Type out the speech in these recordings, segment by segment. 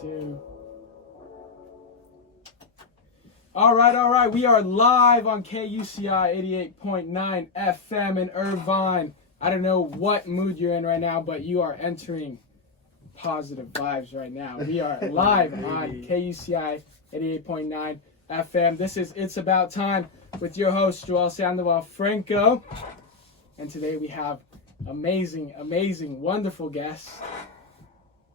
2. All right. We are live on KUCI 88.9 FM in Irvine. I don't know what mood you're in right now, but you are entering positive vibes right now. We are live on KUCI 88.9 FM. This is It's About Time with your host, Johel Sandoval Franco. And today we have amazing, wonderful guests.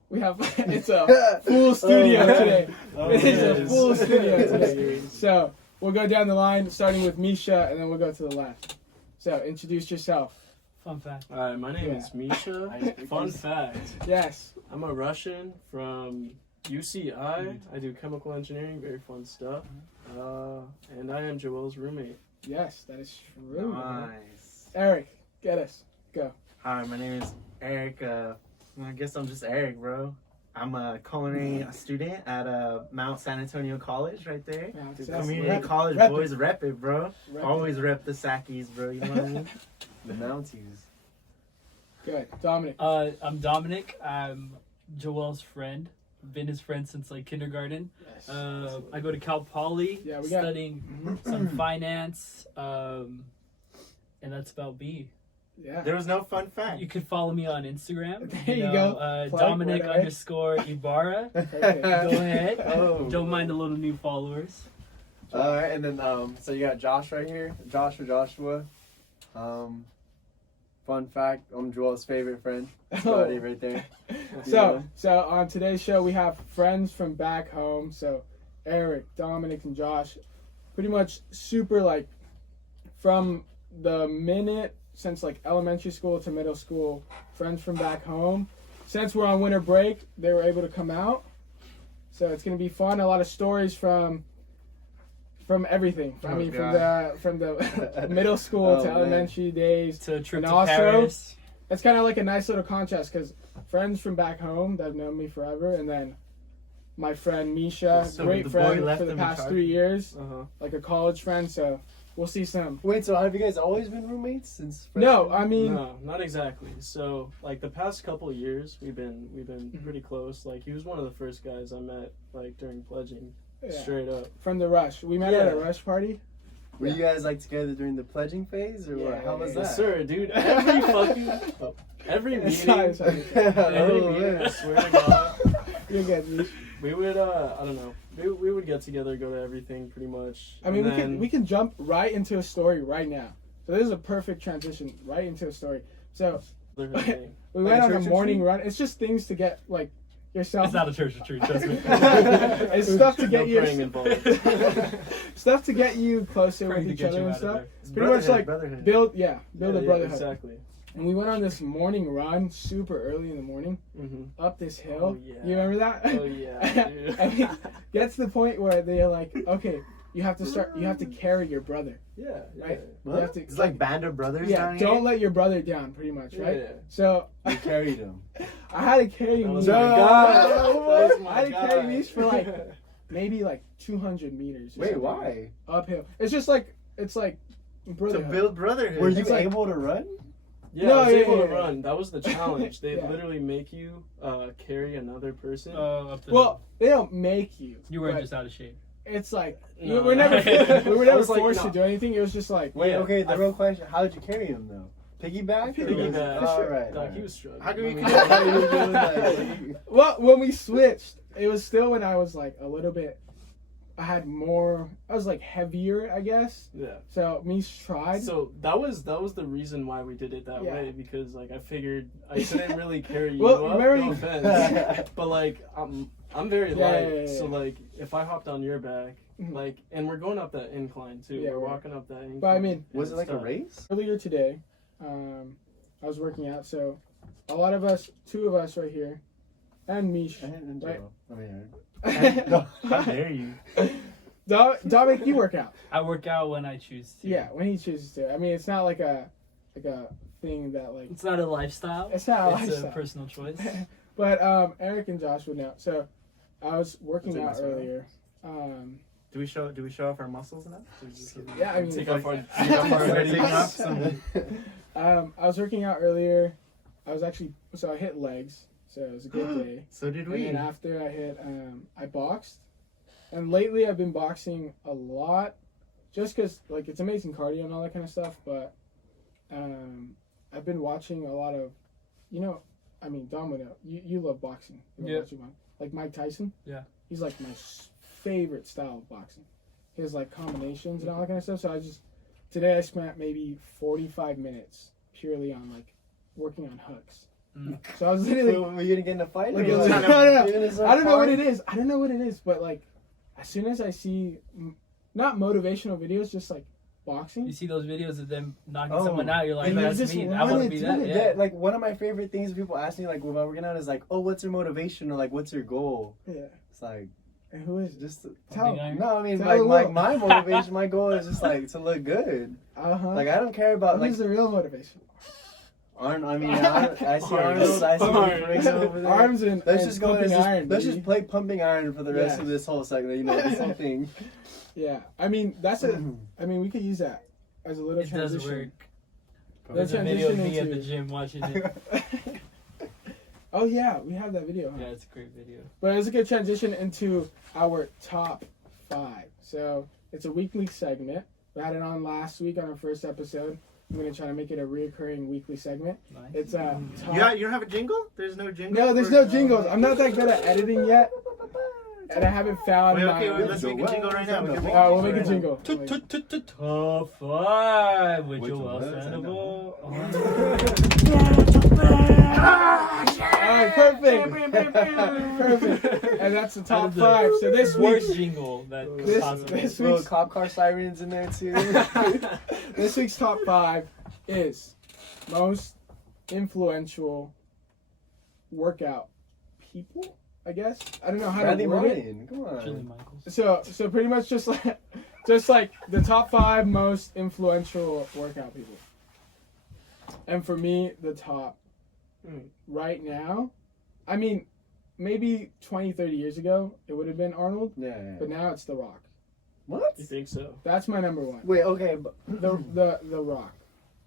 We have, it's a full studio today. It is a full studio today. So we'll go down the line, starting with Misha, and then we'll go to the left. So introduce yourself. Fun fact. Hi, my name is Misha. Fun fact. Yes. I'm a Russian from UCI. I do chemical engineering, very fun stuff. And I am Joel's roommate. Yes, that is true. Nice. Erik, get us. Go. Hi, my name is Erik. I guess I'm just Erik, bro. I'm a culinary student at Mount San Antonio College right there. Community college rep boys, rep it, bro. Rep Always rep the Sackies, bro. You know what I mean? The Mounties. Good. Dominic. I'm Dominic. I'm Joel's friend. Been his friend since like kindergarten. Yes. I go to Cal Poly, Yeah, studying some finance, and that's about me. Yeah. There was no fun fact. You can follow me on Instagram. There you go. Plug, Dominic whatever. _Ibarra. Perfect. Go ahead. Oh. Don't mind the little new followers. Alright, and then so you got Josh right here. Josh or Joshua. Fun fact, I'm Joel's favorite friend. That's about it right there. So on today's show we have friends from back home. So Erik, Dominic, and Josh, pretty much super like from the minute since like elementary school to middle school, friends from back home. Since we're on winter break, they were able to come out. So it's gonna be fun. A lot of stories from everything. Oh, I mean, God. from the middle school to elementary days. To a trip And to also, Paris. It's kind of like a nice little contrast because friends from back home that have known me forever, and then my friend Misha, So great the boy friend left for the them in past charge? 3 years, Uh-huh. like a college friend. So we'll see some. Wait, so have you guys always been roommates since No, freshman? I mean, No, not exactly. So, like the past couple of years, we've been pretty close. Like he was one of the first guys I met, like during pledging, yeah, straight up. from the rush. We met at a Yeah. rush party. Were you guys like together during the pledging phase or what? Yeah, How was yeah, that? Yes, sir, dude. Every fucking every It's meeting, not- it's not- every Oh, meeting. yeah. I swear to God. You're good, Mish. We would, I don't know. We would get together, go to everything, pretty much. I mean, And we can jump right into a story right now. So this is a perfect transition right into a story. So then other thing. we Like went a on a church morning retreat? run. It's just things to get like yourself. It's not a church retreat, trust me. It's stuff to get No you. praying involved. Stuff to get you closer Praying with to each get other you and out of stuff. there. It's Pretty much like brotherhood. build a Yeah, brotherhood. exactly. And we went on this morning run super early in the morning Mm-hmm. up this hill. Oh, yeah. You remember that? Oh yeah, dude. I mean, get to the point where they're like, okay, you have to carry your brother, Yeah, right? What? You have to, It's like band of brothers yeah, down don't here. let your brother down, pretty much, right? Yeah. So You carried him. I had to carry That Mish. was my guy. That was my I had to carry guy. Mish for like maybe like 200 meters. or Wait, something. why? Uphill. It's just like To brotherhood. build brotherhood. Were you It's like- able to run? Yeah, No, I was yeah, able yeah, to yeah. run. That was the challenge. They Yeah. literally make you carry another person. Up the Well, they don't make you. you were but just out of shape. It's like No. we were never I was like, forced no. to do anything. It was just like Wait, Yeah, okay, the I- real question, how did you carry him though? Piggyback? or was it- Piggyback. Alright. Dog, he was struggling. How come you I mean, couldn't tell you were doing that? well, when we switched, it was still when I was like a little bit. I was like heavier, I guess. Yeah. So Mish tried. So that was the reason why we did it that Yeah. way, because like I figured I couldn't really carry you Well, up. remember No you- offense, but like I'm very Yeah, light, yeah, yeah, so yeah. like if I hopped on your back, Mhm. like, and we're going up that incline too. Yeah, we're right. walking up that incline. But I mean, Was it like a Stuff. race? earlier today, I was working out. So a lot of us, 2 of us right here, and Mish. And Right. Joel. I mean, How dare you? Dominic, you work out. I work out when I choose to. Yeah, when he chooses to. I mean, it's not like a thing that like. It's not a lifestyle. It's not a It's lifestyle. a personal choice. But Erik and Josh would know. So I was working Is it out muscle? earlier. Do we show off our muscles enough? Yeah, I mean, Take off our Take off our sweaty- taking off some. I was working out earlier. I hit legs. So it was a good day. So did And we. then after I hit, I boxed. And lately I've been boxing a lot. Just because, like, it's amazing cardio and all that kind of stuff. But I've been watching a lot of, Dominic, you love boxing. Yeah. Like Mike Tyson. Yeah. He's like my favorite style of boxing. His like combinations and all that kind of stuff. So today I spent maybe 45 minutes purely on like working on hooks. So I was literally. So, were you gonna get in a fight? Like, or no. I don't know what it is. I don't know what it is, but like, as soon as I see, not motivational videos, just like boxing. You see those videos of them knocking Oh. someone out, you're like, And you that's just me. I wanna want to be do that. it. Yeah. Like one of my favorite things people ask me like when we're working out is like, oh, what's your motivation or like what's your goal? Yeah. It's like And who is it? just Tell. Pumping iron? no, I mean Tell like the my, world. my motivation, my goal is just like to look good. Like, Like I don't care about what like is the real motivation? Arnold. I mean, I see Arnold. I see Arms. Briggs over there. Arms and Let's and just go. pumping iron. Let's baby. just play pumping iron for the rest Yes. of this whole segment. You know, this whole thing. Yeah, I mean we could use that as a little It does transition. work. Let's There's a video of transition me at the into. gym watching it. Oh yeah, we have that video. Huh? Yeah, it's a great video. But it's a good transition into our top 5. So it's a weekly segment. We had it on last week on our first episode. I'm gonna try to make it a reoccurring weekly segment. Nice. It's a top. You don't have a jingle? There's no jingle? No, there's no jingles. I'm not that good at editing yet, and I haven't found Wait, my. okay, let's make a jingle right now. We'll make a jingle. Top 5 with With Johel Johel Sandoval. Alright, perfect. Perfect. And that's the top 5. So this week, Worst jingle that could This- possibly. this Little week's cop car sirens in there too. this week's top 5 is most influential workout people. I guess I don't know how Bradley to word it. Martin, come Julie on. Michaels. So pretty much just like the top 5 most influential workout people. And for me, the top right now, I mean, maybe 20, 30 years ago, it would have been Arnold, Yeah. but now it's The Rock. What? You think so? That's my number 1. Wait, okay, but The Rock,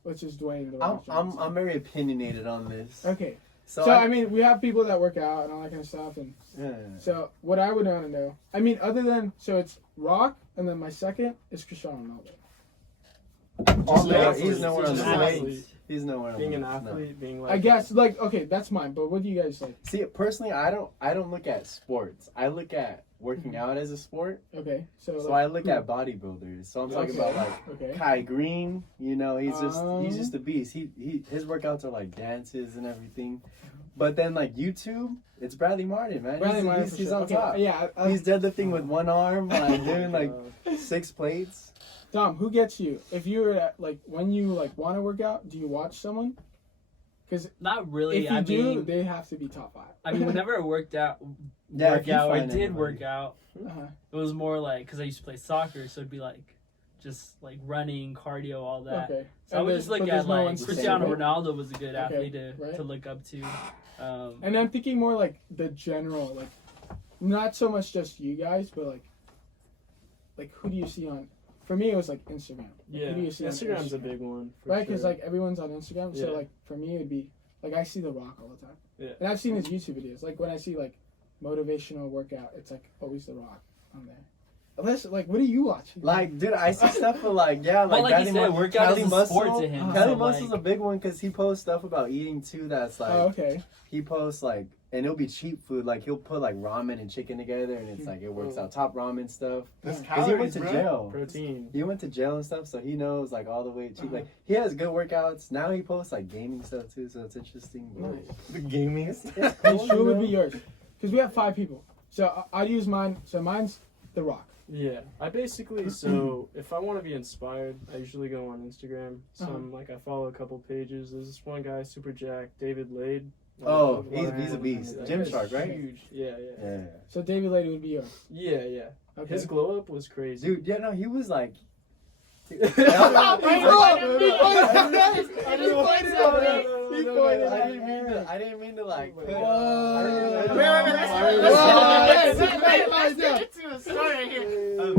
which is Dwayne The Rock Johnson. I'm very opinionated on this. Okay. So, So I mean, we have people that work out and all that kind of stuff, and yeah. so what I would want to know. I mean, other than it's Rock, and then my second is Cristiano Ronaldo. He's nowhere- athlete. he's nowhere on Just the an list. athlete. He's nowhere on Being the an list, no. athlete, being like I guess okay, that's mine. But what do you guys like? See, personally, I don't look at sports. I look at working out as a sport. Okay, so So I look at bodybuilders. So I'm talking about like okay. Kai Green. You know, he's Um, just a beast. His workouts are like dances and everything. But then like YouTube, it's Bradley Martin, man. Bradley Martin for he's sure. on Okay, top. yeah. He's deadlifting with one arm, like doing like 6 plates. Dom, who gets you? If you were at, like when you like want to work out, do you watch someone? Because Not really. if you I do, mean, they have to be top 5. I mean, whenever I worked out, Yeah, if you or find did anybody. work out, Uh-huh. it was more like because I used to play soccer, so it'd be like just like running, cardio, all that. Okay. So I And would there's- just look but at there's no like one to say, Cristiano right? Ronaldo was a good Okay, athlete right. to look up to. And I'm thinking more like the general, like not so much just you guys, but like who do you see on? For me, it was like Instagram. Yeah, Who do you see on Instagram's a Instagram? big one. For Right, because sure. like everyone's on Instagram, so Yeah. like for me it'd be like I see The Rock all the time. Yeah. And I've seen his YouTube videos. Like when I see like motivational workout, it's like always The Rock on there. Unless like, what are you watching? Like, dude, I see stuff for like, yeah, Well, like Bradley you said, Mar- workout Kelly is a sport Muscle. to him. Kelly so, Muscle's like, a big one because he posts stuff about eating too. That's like, Oh, okay. he posts like, and it'll be cheap food. Like he'll put like ramen and chicken together, and it's like it works out. Top ramen stuff. That's Because he went calories, to bro. jail. protein. He went to jail and stuff, so he knows like all the way cheap. Like he has good workouts. Now he posts like gaming stuff too, so it's interesting. Nice. The gaming stuff. Which shoe would be yours? Because we have 5 people. So I'd use mine. So mine's The Rock. Yeah, I basically so if I want to be inspired, I usually go on Instagram. Like I follow a couple pages. There's this one guy, Super Jack, David Lade. Oh, he's a beast. That Gym guy's shark, right? Huge. Yeah. Yeah. So David Lady would be yours. Yeah. Okay. His glow up was crazy. Dude, yeah, no, he was like. I didn't mean to like. Put, Let's get into a story here.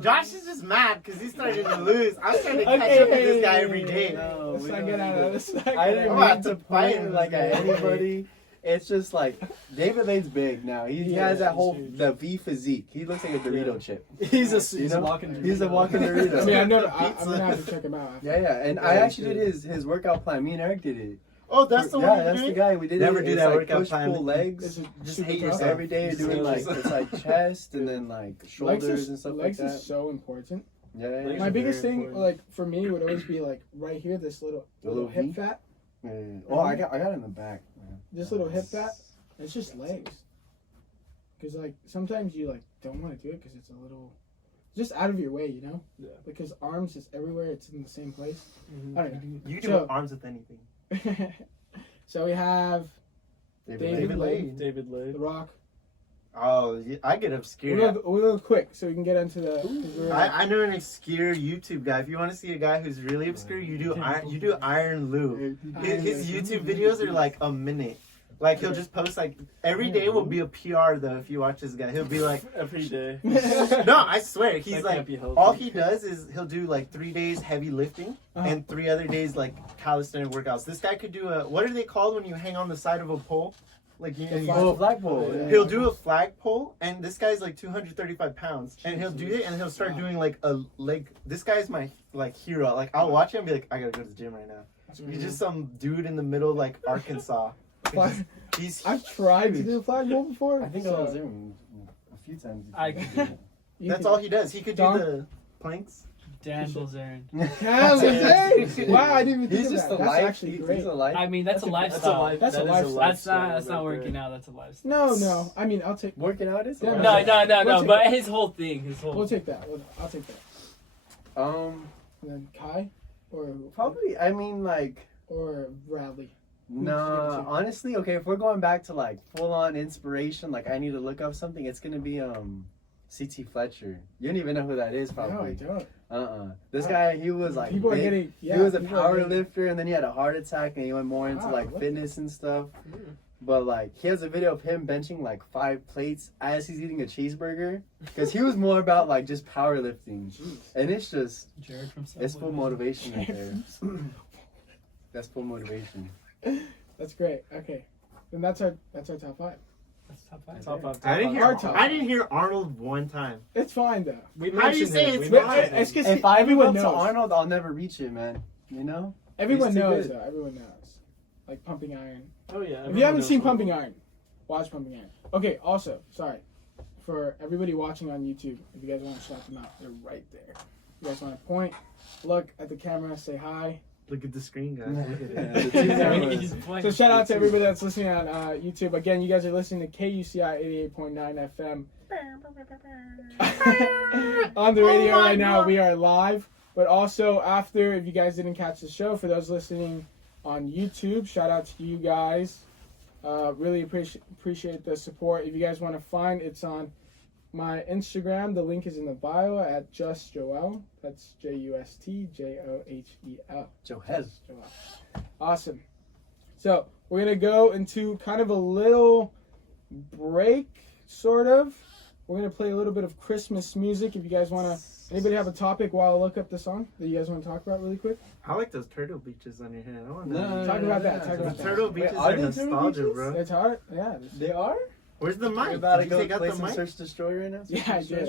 Josh is just mad because he's starting to lose. I'm trying to catch up with this guy every day. No, Let's we not don't get out do of that. this. I didn't I'm about mean to to fight point him like at today. anybody. It's just like David Lane's big now. He Yeah, has that he's whole huge. the V physique. He looks like a Dorito Yeah. chip. He's You know? a walking. He's a walking I Dorito. mean, I'm Pizza. gonna have to check him out. Yeah, yeah. And Yeah, I you actually did should. his workout plan. Me and Eric did it. Oh, that's the yeah, one. that's the guy. We did Never it. do It's that like workout push, plan. pull legs. This is Just super hate tough. yourself. Every day you're Just doing hate like yourself. it's like chest and then like Legs shoulders is, and stuff like legs that. is so important. Yeah, yeah, Legs yeah. My are biggest very thing, important. like for me, would always be like right here, this little The little hip V? fat, Yeah, yeah. Oh, I got it in the back. Man. this little hip fat. It's just legs. Because like sometimes you like don't want to do it because it's a little, just out of your way, you know. Yeah. Because arms is everywhere. It's in the same place. Mhm. I don't You do So- arms with anything. know. So we have David Lane. Lane. David The Lane. Rock. Oh, I get obscure. We'll go quick so we can get into the. 'cause we're, I know an obscure YouTube guy. If you want to see a guy who's really obscure, you do Iron Lou. His YouTube videos are like a minute. Like he'll just post like every day will be a PR though. If you watch this guy, he'll be like, Every day. no, I swear he's That like can't be healthy. all he does is he'll do like 3 days heavy lifting Uh-huh. and 3 other days like calisthenic workouts. This guy could do a what are they called when you hang on the side of a pole? Like you, A you- flag- Oh, flagpole. Yeah. he'll do a flagpole, and this guy's like 235 pounds, and he'll do it, and he'll start Wow. doing like a leg. This guy's my like hero. Like I'll watch him and be like, I gotta go to the gym right now. He's just some dude in the middle like Arkansas. Flag- He's I've tried to do a flagpole before. I think I was there a few times. I- You that's can- all he does. He could do Dom? the planks. Dan Bilzerian. Hell, is it? Wow, I didn't even think He's of just that. a That's life. actually great. He's a life. I mean, that's a That's lifestyle. life. That's a that is lifestyle. That's not right working there. out. That's a lifestyle. No. I mean, I'll take. Working out is. a Yeah, life. No. We'll take But that. his whole thing, We'll take that. I'll take that. Um, And then Kai, or probably. I mean, like. or Bradley. Nah, honestly, okay, if we're going back to like full on inspiration, like I need to look up something, it's gonna be CT Fletcher. You don't even know who that is, No, I probably. don't. This guy, he was like People are big. getting. Yeah, He was a people are power getting- lifter, and then he had a heart attack, and he went more into Wow, like what fitness and stuff. Mm. But like, he has a video of him benching like 5 plates as he's eating a cheeseburger, because he was more about like just powerlifting, Jeez. and it's just Jared from it's full Sandoval. motivation right there. That's full motivation. That's great. Okay, then that's our top 5. That's top 5. Top 5. I didn't hear. Our top. I didn't hear Arnold one time. It's fine though. We How do you mentioned say him. it's We fine? mentioned him. It's because If I live everyone up to knows. Arnold, I'll never reach it, man. You know? Everyone He's too knows good. though. Everyone knows. Like Pumping Iron. Oh yeah. If you haven't seen Pumping Iron, watch Pumping Iron. Okay, also, sorry. For everybody watching on YouTube, if you guys want to shout them out, they're right there. You guys want to point, look at the camera, say hi. Look at the screen, guys. Look at Yeah, it. the two Yeah, cameras. He's playing- So shout out to everybody that's listening on YouTube. Again, you guys are listening to KUCI 88.9 FM. On the radio Oh my right now, God. we are live. But also after, if you guys didn't catch the show, for those listening on YouTube, shout out to you guys. Really appreciate the support. If you guys want to find, it's on my Instagram. The link is in the bio at justjohel. That's JUSTJOHEL. Johel. Joel. Awesome. So we're gonna go into kind of a little break, sort of. We're gonna play a little bit of Christmas music. If you guys wanna, anybody have a topic while I look up the song that you guys want to talk about really quick? I like those turtle beaches on your hand. I want No, Talk about that, no, talk no. about The that. turtle Wait, beaches are are they turtle nostalgia, beaches? bro. It's hard. Yeah. They are? Where's the mic? You're about Did to you go take out play the some mic? Search Destroy right now? Yeah, I Did you did.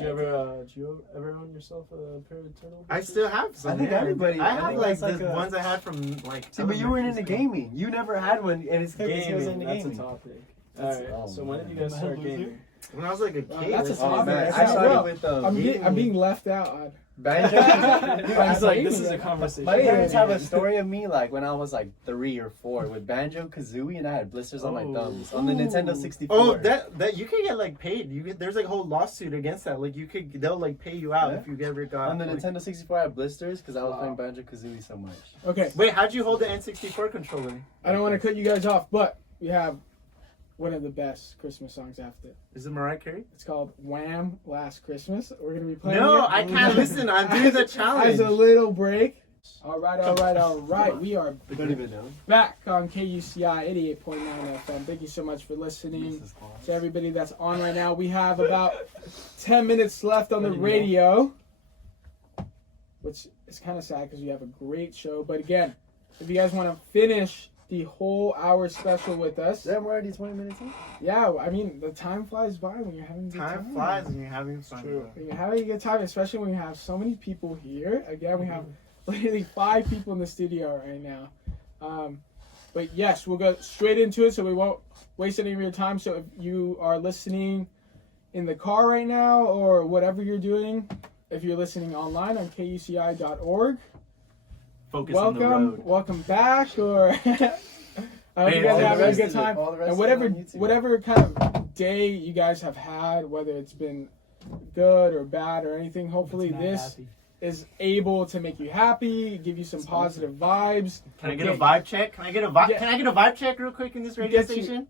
ever own yourself a pair of turtle? I beaches? still have some. I think yeah. everybody- I I have think like that's like the a- ones I had from like. See, but you weren't into elementary school. gaming. You never had one, and it's because he was Gaming. into That's a gaming. topic. That's- Alright. oh, So when did man. you guys Am I a start loser? gaming? When I was like a kid. That's a Oh topic. man, That's I not started real. with I'm being left out. banjo. I was like, this is a conversation. My parents have a story of me like when I was like 3 or 4 with Banjo Kazooie, and I had blisters on my Oh. thumbs on the Nintendo 64. Oh, that you can get like paid. There's like a whole lawsuit against that. Like they'll like pay you out Yeah. if you ever got. on the like- Nintendo 64, I had blisters because I was Wow. playing Banjo Kazooie so much. Okay, Wait, how'd you hold the N64 controller? I don't want to cut you guys off, but we have one of the best Christmas songs after. Is it Mariah Carey? It's called Wham! Last Christmas. We're gonna be playing No, it I can't listen. I'm doing the as challenge. a little break. All right. We are Don't even know. back on KUCI 88.9 FM. Thank you so much for listening. To everybody that's on right now, we have about 10 minutes left on the radio, which is kind of sad because we have a great show. But again, if you guys want to finish the whole hour special with us, Damn, we're already 20 minutes in? yeah, I mean, the time flies by when you're having a good time. Time flies when you're having fun. When you're having a good time, especially when you have so many people here. Again, we have literally 5 people in the studio right now. But yes, we'll go straight into it so we won't waste any of your time. So if you are listening in the car right now or whatever you're doing, if you're listening online on kuci.org, Focus on the road. welcome back, or I hope you guys are having a good time. And whatever kind of day you guys have had, whether it's been good or bad or anything, hopefully this is able to make you happy, give you some positive vibes. Can I get a vibe check? Can I get a vibe check real quick in this radio station?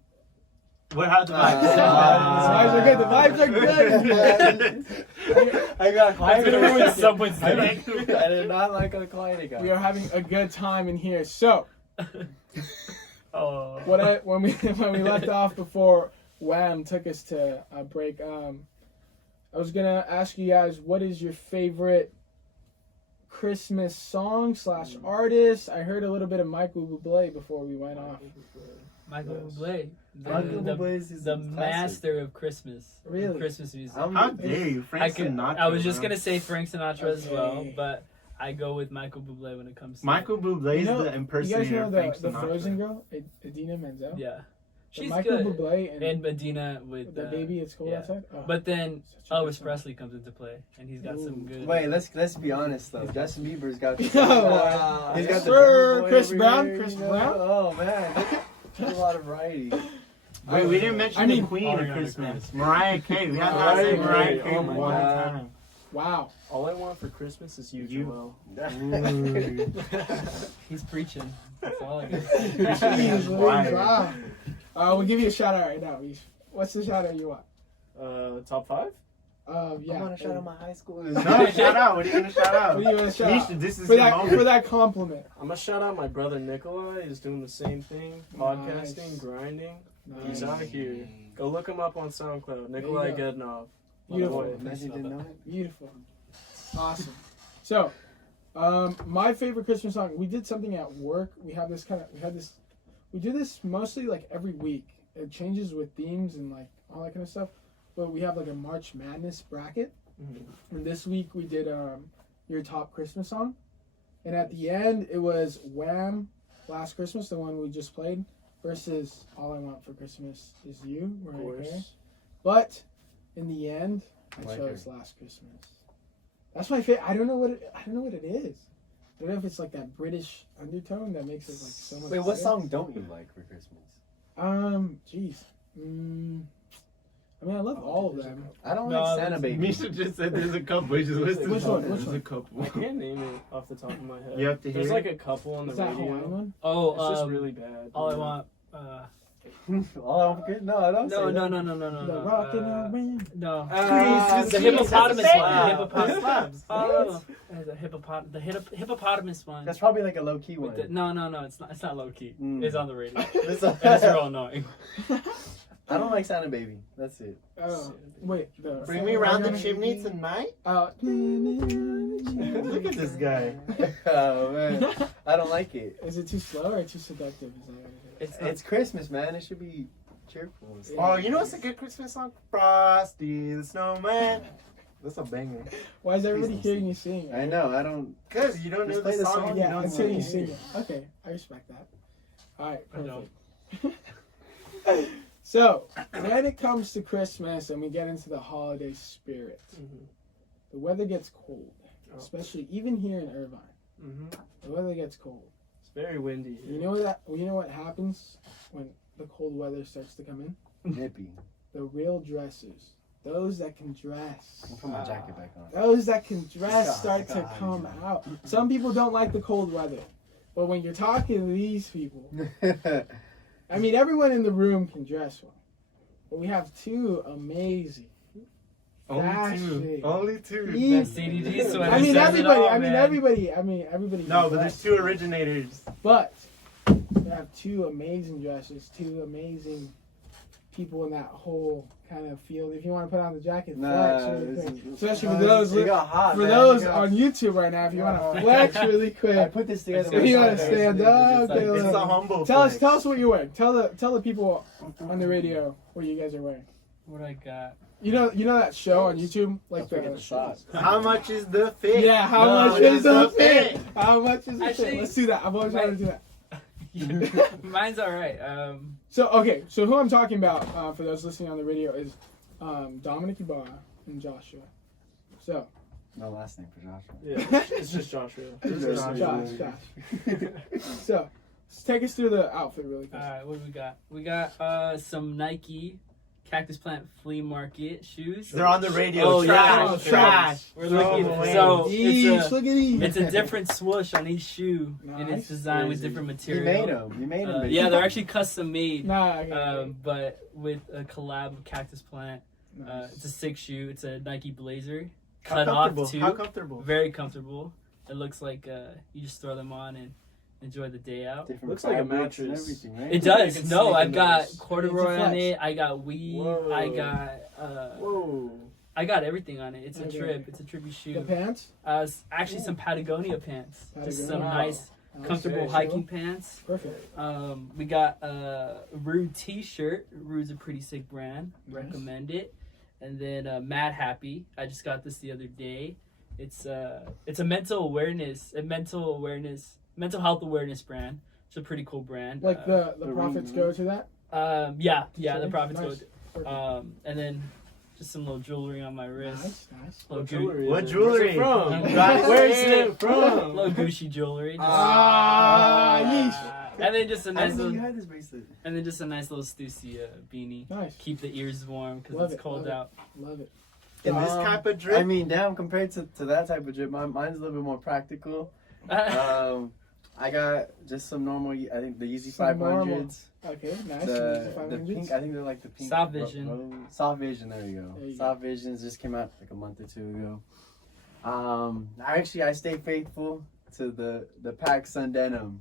What? How the vibes? The vibes are good. I got quiet. I I did not like how quiet it got. We are having a good time in here. So, Oh. when we left off before Wham took us to a break, I was gonna ask you guys, what is your favorite Christmas song / artist? I heard a little bit of Michael Bublé before we went off. Michael Bublé. Michael Bublé is the a classic. master of Christmas. Really? Christmas music. How dare you, Frank Sinatra? I was just bro. gonna say Frank Sinatra as Okay. well, but I go with Michael Bublé when it comes to Michael Bublé is the You guys impersonator know of Frank the Sinatra. Frozen girl, Idina Menzel? Yeah, So she's Michael good. Bublé And Medina with the baby, it's cold yeah. outside. Oh, But then such a good Elvis song. Presley comes into play, and he's got some good. Wait, let's be honest though. Justin Bieber's got the Yo, he's got yes, the sir. drummer boy Chris over Brown, here, Chris you know? Brown. Oh man, there's a lot of variety. Wait, we didn't mention I mean- the Queen Oh, of yeah, Christmas. Mariah Carey. We have to Mariah say Mariah Carey. Carey Oh my one God. time. Wow. All I want for Christmas is you, You. Joel. He's preaching. That's all I got. Jeez, Why? wow. We'll give you a shout out right now. What's the shout out you want? Top 5? I Yeah. want to shout out my high school. No, shout out. What are you gonna shout out? What do you want to shout Misha, out? this is For your that, moment. for that compliment. I'm gonna shout out my brother Nikolai. He's doing the same thing, podcasting, Nice. grinding. Nice. He's out here. Go look him up on SoundCloud. Nikolai go. Gednov. Beautiful. Boy. Imagine you didn't know it. Beautiful. Awesome. So, my favorite Christmas song, we did something at work. We do this mostly like every week. It changes with themes and like all that kind of stuff. But we have like a March Madness bracket. Mhm. And this week we did your top Christmas song. And at the end, it was Wham! Last Christmas, the one we just played, versus All I Want for Christmas Is You, Of Mariah Carey. course. But in the end, I Mariah chose Last Christmas. That's my favorite. I don't know what it is. I don't know if it's like that British undertone that makes it like so much. Wait, what better. song don't you like for Christmas? Jeez. I mean, I love all of them. I don't No, like Santa there's- Baby. Misha just said there's a couple. He just listed Which one? There's Which one? a couple. I can't name it off the top of my head. You have to There's hear like it? a couple on the Is that radio. Hawaiian one? Oh, It's just really bad. all I want. All I want for No, I don't No, say no, that. no, no, no, no, The no. rockin' around. No. Christmas the Eve. hippopotamus That's a one. banger. The hippopotamus. Slaps. Oh, the hippopotamus one. That's probably like a low key one. With the, no, it's not. It's not low key. Mm. It's on the radio. This- And it's real annoying. I don't like Santa Baby. That's it. Oh, wait. Bring me around the chimney tonight. Look Look at this guy. Oh man, I don't like it. Is it too slow or too seductive? Is that what it is? It's Christmas, man. It should be cheerful. and stuff. Oh, you know what's a good Christmas song? Frosty the Snowman. That's a banger. Why is everybody Please hearing you sing? I know. I don't. Cause you don't know Just the play the song. song, you Yeah, don't let's know hear the you sing lyrics. it. Okay, I respect that. All right, I don't. perfect. So, when it comes to Christmas and we get into the holiday spirit, Mhm. the weather gets cold, Oh. especially even here in Irvine. Mhm. The weather gets cold. It's very windy. Here. You know what happens when the cold weather starts to come in? Nippy. The real dressers, those that can dress. I'll put my jacket back on. Those that can dress God, start to God, come you know. out. Some people don't like the cold weather, but when you're talking to these people, I mean, everyone in the room can dress well, but we have two amazing, Only two. shit. Only two. He- That CDG sweater I mean, says it all, everybody. man. Everybody. No, knows but that. there's two originators. But we have two amazing dresses, two amazing people in that whole kind of field. If you want to put on the jacket, flex really quick. Especially for those It got hot, for man. those It got- on YouTube right now. If you want to flex really I quick, put this together. If you with wanna some stand bears, up, it's like- okay, It's a humble tell flex. us what you're wearing. Tell the people on the radio what you guys are wearing. What I got? You know that show on YouTube, like Don't forget the socks. How much is the fit? Yeah, how No, much it is the fit? How much is the fit? Actually, Let's do that. I've always wanted to do that. Mine's all right. So who I'm talking about for those listening on the radio is Dominic and Joshua. So No last name for Joshua. Yeah, it's just Joshua. Josh. So take us through the outfit really quick. All right, what do we got? We got some Nike Cactus Plant Flea Market shoes. They're on the radio. Oh, trash. yeah. Trash. We're Throw looking. them away. So Yeesh, look at these. it's a different swoosh on each shoe, and Nice. it's designed with Crazy. different You material. made them. You made them. Yeah, they're actually custom made. Nah, okay. But with a collab with Cactus Plant. Nice. It's a 6 shoe. It's a Nike Blazer. How Cut off comfortable? too. How comfortable? Very comfortable. It looks like you just throw them on and enjoy the day out. Different Looks like a fabrics and mattress. everything, right? It You does. can No, sneak I've in got those. corduroy It's a on flex. it. I got weave. Whoa. I got Whoa. I got everything on it. It's a Okay. trip. It's a trippy The shoe. pants. Actually, some Patagonia pants. Just some Patagonia. nice, comfortable Very hiking pants. Perfect. We got a Rude T-shirt. Rude's a pretty sick brand. Nice. Recommend it. And then Mad Happy. I just got this the other day. It's a mental health awareness brand. It's a pretty cool brand. Like the the profits ring, go to that. Yeah, the Nice. profits Nice. go. Perfect. And then just some little jewelry on my wrist. Nice. Little, What jewelry? Where's it from? You gotta Where's say it from? little Gucci jewelry. Just, Ah, and then just a I nice didn't know you little, had this bracelet. and then just a nice little Stussy beanie. Nice. Keep the ears warm because Love it's it, cold love it. out. Love it. In this type of drip? I mean, damn, compared to that type of drip, mine's a little bit more practical. I got just some normal, I think the Yeezy Some normal. 500s. Okay, nice. The 500s. pink, I think they're like the pink. Soft Vision. Soft Vision, there you go. There you Soft Visions just came out like a month or two ago. I stay faithful to the Pac Sun denim.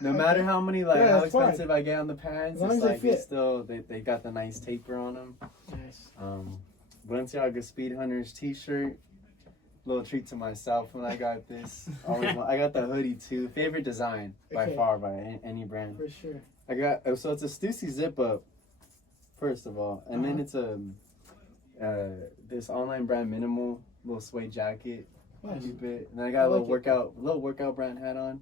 No matter how many, like, Yeah, how that's fine. expensive I get on the pants, As long it's as they like, fit. it's still, they got the nice taper on them. Nice. Balenciaga Speed Hunters t-shirt. Little treat to myself when I got this. I got the hoodie too. Favorite design by Okay. far by any brand. For sure. I got so it's a Stussy zip up, first of all, and then it's a this online brand Minimal little suede jacket. Nice. Keep it. And then I got I a little like it. workout brand hat on.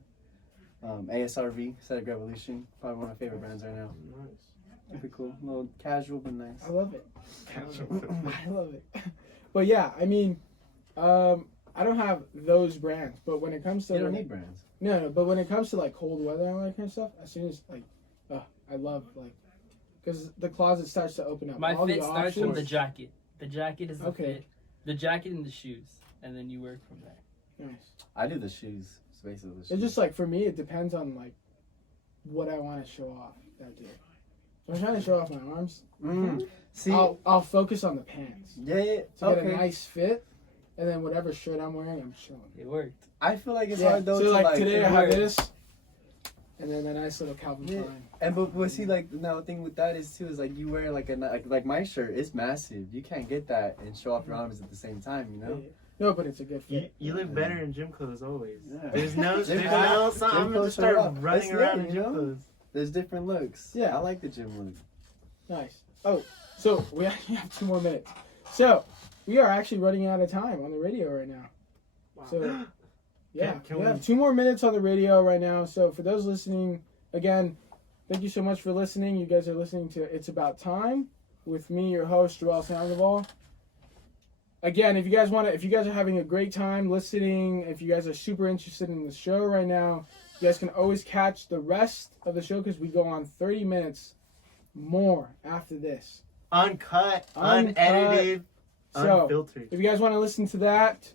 ASRV Static Revolution, probably one of my favorite brands right now. Nice. Pretty cool, a little casual but nice. I love it. I love it. But yeah, I mean, I don't have those brands, but when it comes to You don't need brands. no, but when it comes to like cold weather and all that kind of stuff, as soon as like, I love like, because the closet starts to open up. My all fit the starts from the options. jacket. The jacket is the Okay. fit. The jacket and the shoes, and then you work from there. Nice. I do the shoes. It's basically the shoes. It's just like for me, it depends on like what I want to show off that day. If I'm trying to show off my arms, See, I'll focus on the pants yeah, to get okay. a nice fit, and then whatever shirt I'm wearing, I'm showing. It worked. I feel like it's Yeah. hard though So to like like. today I it have works. this, and then a nice little Calvin Yeah. Klein. And but see, like now the thing with that is too is like you wear like like my shirt is massive. You can't get that and show off your arms at the same time, you know. No, but it's a good fit. You look better in gym clothes always. Yeah. There's no, Gym there's clothes- no, gym I'm gonna clothes just start show up. running That's around it, in you gym know? clothes. There's different looks. Yeah. I like the gym look. Nice. Oh, so we actually have 2 more minutes. So we are actually running out of time on the radio right now. So yeah, Can we we- have 2 more minutes on the radio right now. So for those listening, again, thank you so much for listening. You guys are listening to It's About Time with me, your host, Johel Sandoval. Again, if you guys are having a great time listening, if you guys are super interested in the show right now, you guys can always catch the rest of the show because we go on 30 minutes more after this. Uncut, unedited, So, unfiltered. if you guys want to listen to that,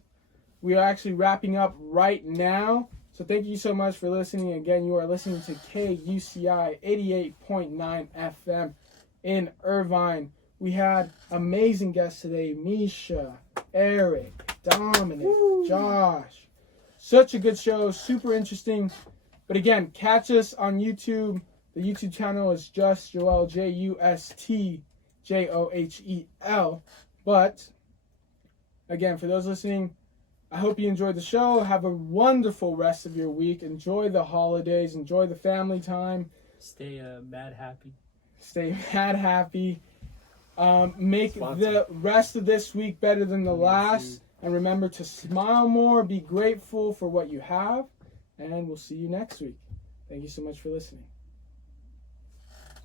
we are actually wrapping up right now. So thank you so much for listening. Again, you are listening to KUCI 88.9 FM in Irvine. We had amazing guests today: Misha, Erik, Dominic, Josh. Such a good show, super interesting. But again, catch us on YouTube. The YouTube channel is justjohel, JUSTJOHEL. But again, for those listening, I hope you enjoyed the show. Have a wonderful rest of your week. Enjoy the holidays. Enjoy the family time. Stay mad happy. Stay mad happy. Make the rest of this week better than the last. And remember to smile more. Be grateful for what you have. And we'll see you next week. Thank you so much for listening.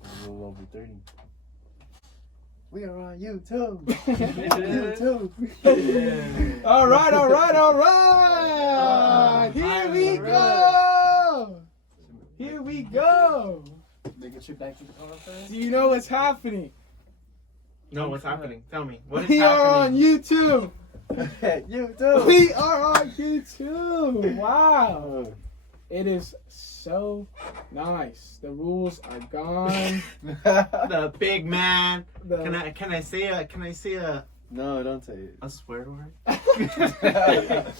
A little over 30. We are on YouTube. YouTube. All right. Here we go. Make a trip back to the car first. Do you know what's happening? No, what's happening? Tell me. What is We are on happening? YouTube. YouTube. We are on YouTube. Wow. It is so nice. The rules are gone. The big man. The- Can I say a No, don't say it. a swear word?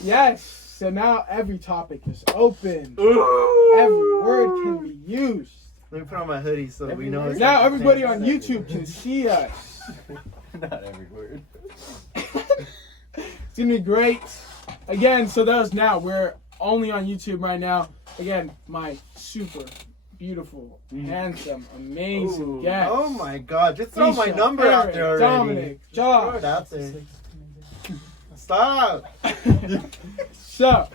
Yes. So now every topic is open. Ooh. Every word can be used. Let me put on my hoodie so we know it's Now not everybody the on same. YouTube can see us. Not every word. It's gonna be great. Again, so those now we're only on YouTube right now. Again, my super beautiful, handsome, amazing Ooh, guest. oh my God! Just throw my Misha, number out Erik, there already. Dominic, Throw Josh. it out there. Stop. So,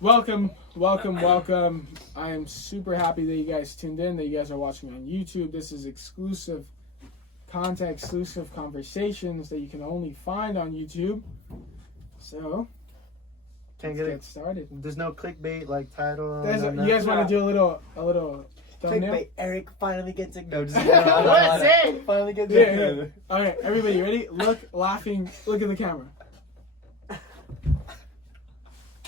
welcome. I am super happy that you guys tuned in, that you guys are watching on YouTube. This is exclusive content, exclusive conversations that you can only find on YouTube. So, Can't let's get get it. started. There's no clickbait like title. You guys want to do a little thumbnail? Clickbait. Eric finally gets it. No, just What's it? Finally gets Yeah, it. yeah. All right, everybody, ready? Look, laughing. Look at the camera.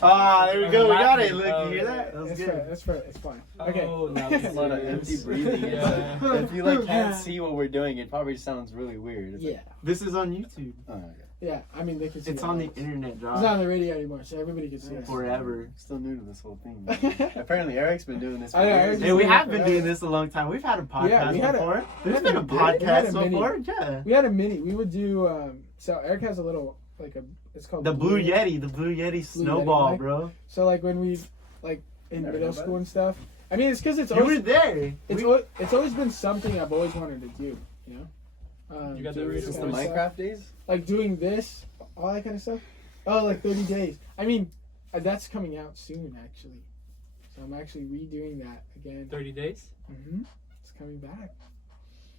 Ah, there we go. We got it. Laughing. Look, you hear that? That was That's good. right. That's right. It's fine. Okay. Oh, now There's a lot of empty breathing. Yeah. If you like can't see what we're doing, it probably sounds really weird. It's Yeah. like, This is on YouTube. oh, okay. Yeah. I mean, they can see It's it. on the internet, It's Josh. not on the radio anymore, so everybody can see us. Forever. Still new to this whole thing. Apparently, Eric's been doing this for I know, years. Eric's Hey, we have been doing this a long time. We've had a podcast Yeah, we had a- before. we There's had been a a- we had podcast a mini. before. Yeah. We had a mini. We would do. So Eric has a little it's called The Blue Yeti snowball, mic. bro. So like when we in Never middle heard school and stuff. I mean, it's because it's You were always there. it's always been something I've always wanted to do. You know. You got the doing this original Since the kind of stuff. Minecraft days? Like doing this, all that kind of stuff. Oh, like 30 days. I mean, that's coming out soon actually. So I'm actually redoing that again. 30 days? It's coming back.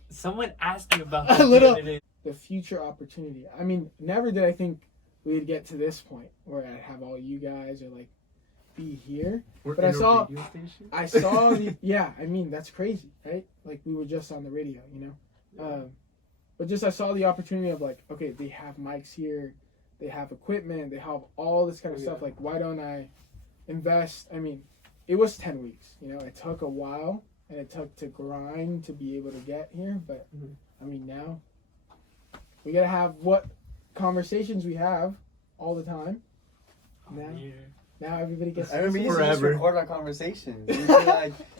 Someone asked me about A that little- the other day. The future opportunity. I mean, never did I think we'd get to this point where I'd have all you guys or like be here. But I saw yeah, I mean, that's crazy, right? Like we were just on the radio, you know? But just I saw the opportunity of like, okay, they have mics here, they have equipment, they have all this kind of stuff. Like, why don't I invest? I mean, it was 10 weeks, you know? It took a while and it took to grind to be able to get here. But I mean, now we got to have what conversations we have all the time. Now, Yeah. now everybody gets I remember you used to just Forever. record our conversations.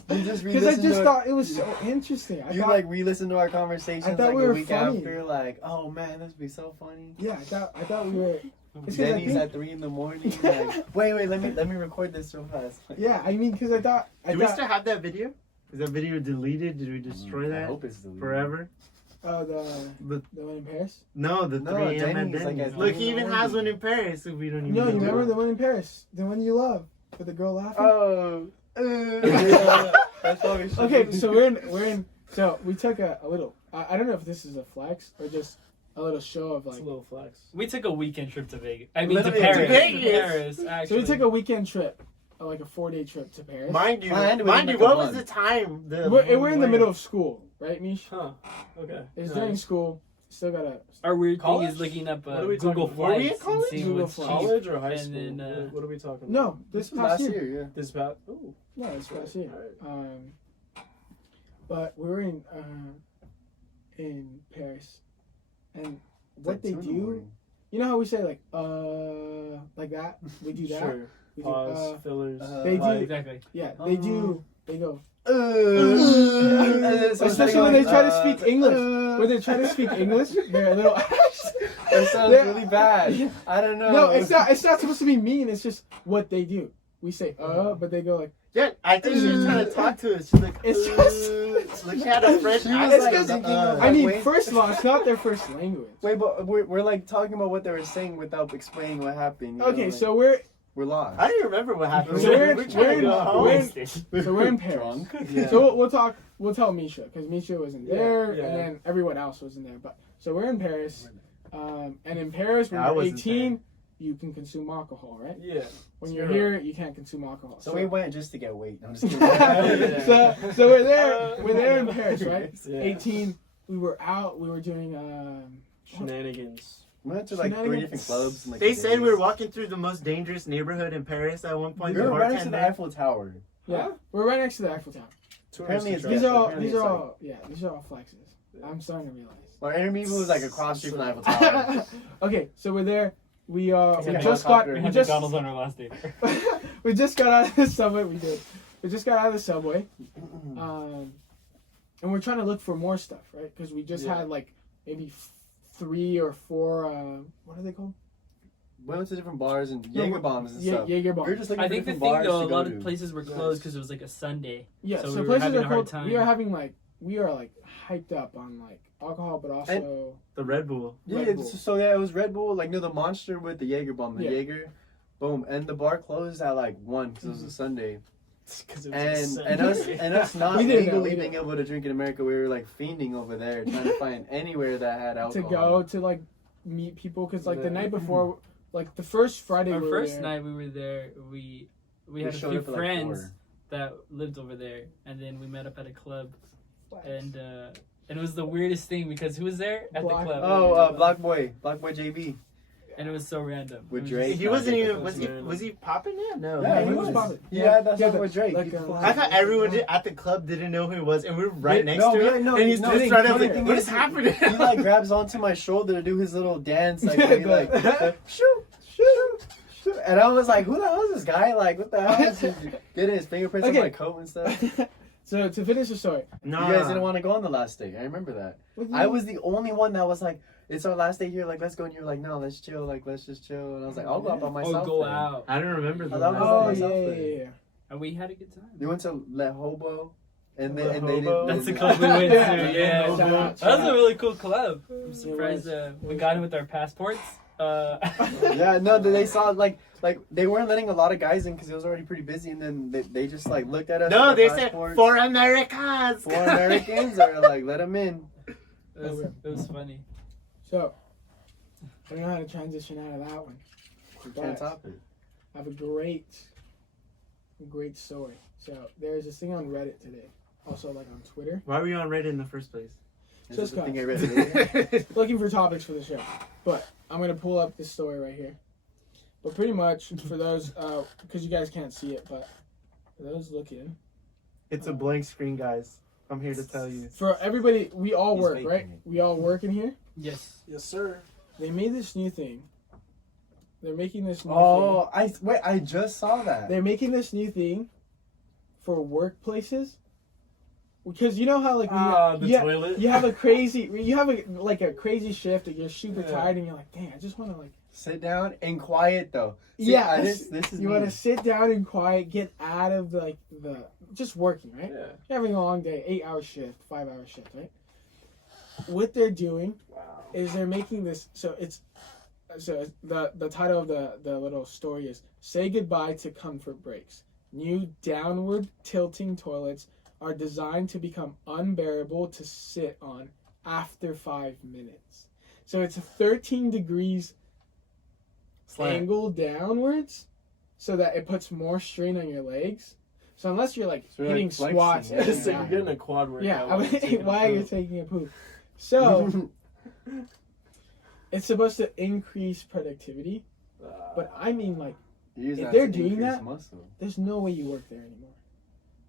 You just because I re-listen just to thought it was so interesting. I You thought, like re-listen to our conversations I thought like we a were week funny. after, like, oh man, this would be so funny. yeah, I thought we were. It's 'cause I Denny's think- at 3 in the morning. Like, wait, let me record this real fast. Yeah, I mean, because I thought. Do we still have that video? Is that video deleted? Did we destroy I that hope it's deleted. forever? Oh, The the one in Paris. No, the No, 3 a.m. at Denny's, like, Denny's. at Look, 3 he in the even has one morning. in Paris. If we don't even. No, you know. remember the one in Paris, the one you love, with the girl laughing. Oh. That's probably should Okay, be- so we're in. So we took a little. I don't know if this is a flex or just a little show of It's like. a little flex. We took a weekend trip to Vegas. I mean, to Literally, Paris. to Vegas. Paris, So actually. we took a weekend trip, like a 4-day trip to Paris. Mind you, And we didn't make what a was one. the time? We're in the middle of school, right, Mish? Huh. Okay. It's Nice. during school. Still gotta. Our weird College? thing is looking up What are we Google talking about? Were we in Flights and college? seeing Google what's Flights. cheap. College or high And school? then, What are we talking about? No, This this was past last year. year, yeah. This about. Ooh. No, it's past year. Alright. But we were in Paris, and It's what like they 2 in the do, morning. you know how we say like that? We do that. Sure. We do, Pause, fillers. they do- Exactly. Yeah, they do. They go. So Especially when they try to speak English. When they try to speak English, they're a little. That sounds They're- really bad. I don't know. No, it's not. It's not supposed to be mean. It's just what they do. We say but they go like. Yeah, I think she was trying to talk to us. She's like, It's just. like she had a French She was It's like just- thinking accent. of, I mean, wait. first of all, it's not their first language. Wait, but we're like talking about what they were saying without explaining what happened. you know, Okay, like, so we're we're lost. I don't even remember what happened. So we're- We're trying to go home. we're in Paris. Drunk. Yeah. So we'll talk. We'll tell Misha because Misha wasn't there, Yeah. and then everyone else wasn't there. But so we're in Paris, and in Paris when Yeah, I you're wasn't 18, you can consume alcohol, right? Yeah. When you're Zero. here, you can't consume alcohol. So we went just to get weight. I'm just kidding. so we're there. We're there in Paris, right? Yeah. 18. We were out. We were doing. Shenanigans. We went to like 3 Shenanigans. different clubs. And, like, They days. said we were walking through the most dangerous neighborhood in Paris at one point. We The were right next to the bartender. Eiffel Tower. Yeah, we're right next to the Eiffel Tower. Apparently it's These Yeah, are all. apparently These are it's all. Yeah, these are all flexes. I'm starting to realize. Our interview was like across the street from the Eiffel Tower. Okay, so we're there. We Yeah, just got. helicopter. We We had just. McDonald's on our last day. We just got out of the subway. We did. We just got out of the subway. And we're trying to look for more stuff, right? Because we just Yeah. had like maybe 3 or 4. What are they called? We went to different bars and Jaeger bombs and stuff. Jaeger We were bombs. just looking I for think the different thing bars though, to a go lot to. of places were closed because it was like a Sunday. Yeah, So so we were places having are a hard called. time. We are having like we are like hyped up on like alcohol, but also The Red Bull. Yeah, Red Bull. so yeah, it was Red Bull, like the Monster with the Jaeger bomb, the Yeah. Jaeger, boom, and the bar closed at like 1 because it was a Sunday, Because it was and us not We didn't know, legally we being able to drink in America, we were like fiending over there trying to find anywhere that had to alcohol. go to like meet people because like the Yeah. night before, like the first Friday Our we were first there, night we were there, we had a showed few up at, like, friends 4. that lived over there, and then we met up at a club, and it was the weirdest thing because who was there at Black- the club? Oh, Black Boy JB. And it was so random. With It was Drake. just- He wasn't Nah, even. Jacob Was he popping yet? No. Yeah, he he was was. popping. Yeah, that's Yeah, not with Drake. like, He's uh, I thought everyone at the club didn't know who he was, and we were right next no, to yeah, him. no, and he's no, just the trying to funny like, thing what is, is happening? he like grabs onto my shoulder to do his little dance, like where he like shoo, shoo, shoo. And I was like, who the hell is this guy? Like, what the hell is he getting his fingerprints Okay. on my coat and stuff? So to finish the story, No, You guys didn't want to go on the last day. I remember that. I was the only one that was like, it's our last day here. Like, let's go. And you were like, no, let's chill. Like, let's just chill. And I was like, I'll go out by myself. go then. out. I don't remember the I thought last it was Oh myself yeah, then. yeah. And we had a good time. They went to Le Hobo, and Le they Hobo? didn't. That's the and- club we went to. Yeah, Shout out, that was shout a out. really cool club. I'm It surprised was. we got in with our passports. Yeah, no, they saw like they weren't letting a lot of guys in because it was already pretty busy, and then they just like looked at us. No, with they our said passports. for Americans. For Americans, or like let them in. It was funny. So I don't know how to transition out of that one. You can't top it. I have a great story. So there's this thing on Reddit today, also like on Twitter, Why were you on Reddit in the first place? This Just is the thing I guys. read earlier. looking for topics for the show. But I'm gonna pull up this story right here. But pretty much for those, because you guys can't see it, but for those looking, It's a blank screen, guys. I'm here to tell you. for everybody, we all He's work, faking right? it. We all work in here. Yes. Yes, sir. They made this new thing. They're making this new thing. Oh, I just saw that. They're making this new thing for workplaces. Because you know how like The you, toilet. you have a crazy a crazy shift and you're super Yeah. tired and you're like, dang, I just want to like Sit down and quiet though. See, Yeah, this is you me. want to sit down and quiet, get out of the just working, right? Yeah. You're having a long day, 8-hour shift, 5-hour shift, right? What they're doing Wow. is they're making this so the title of the little story is "Say Goodbye to Comfort Breaks." New downward tilting toilets are designed to become unbearable to sit on after 5 minutes. So it's 13 degrees angle downwards so that it puts more strain on your legs. So unless you're like So you're, hitting like, flexing, squats, yeah. and Just shit, you're getting a quad workout. yeah, while you're taking a while you're poop. taking a poop. So it's supposed to increase productivity, but I mean like Use if that they're to doing increase that, muscle. there's no way you work there anymore.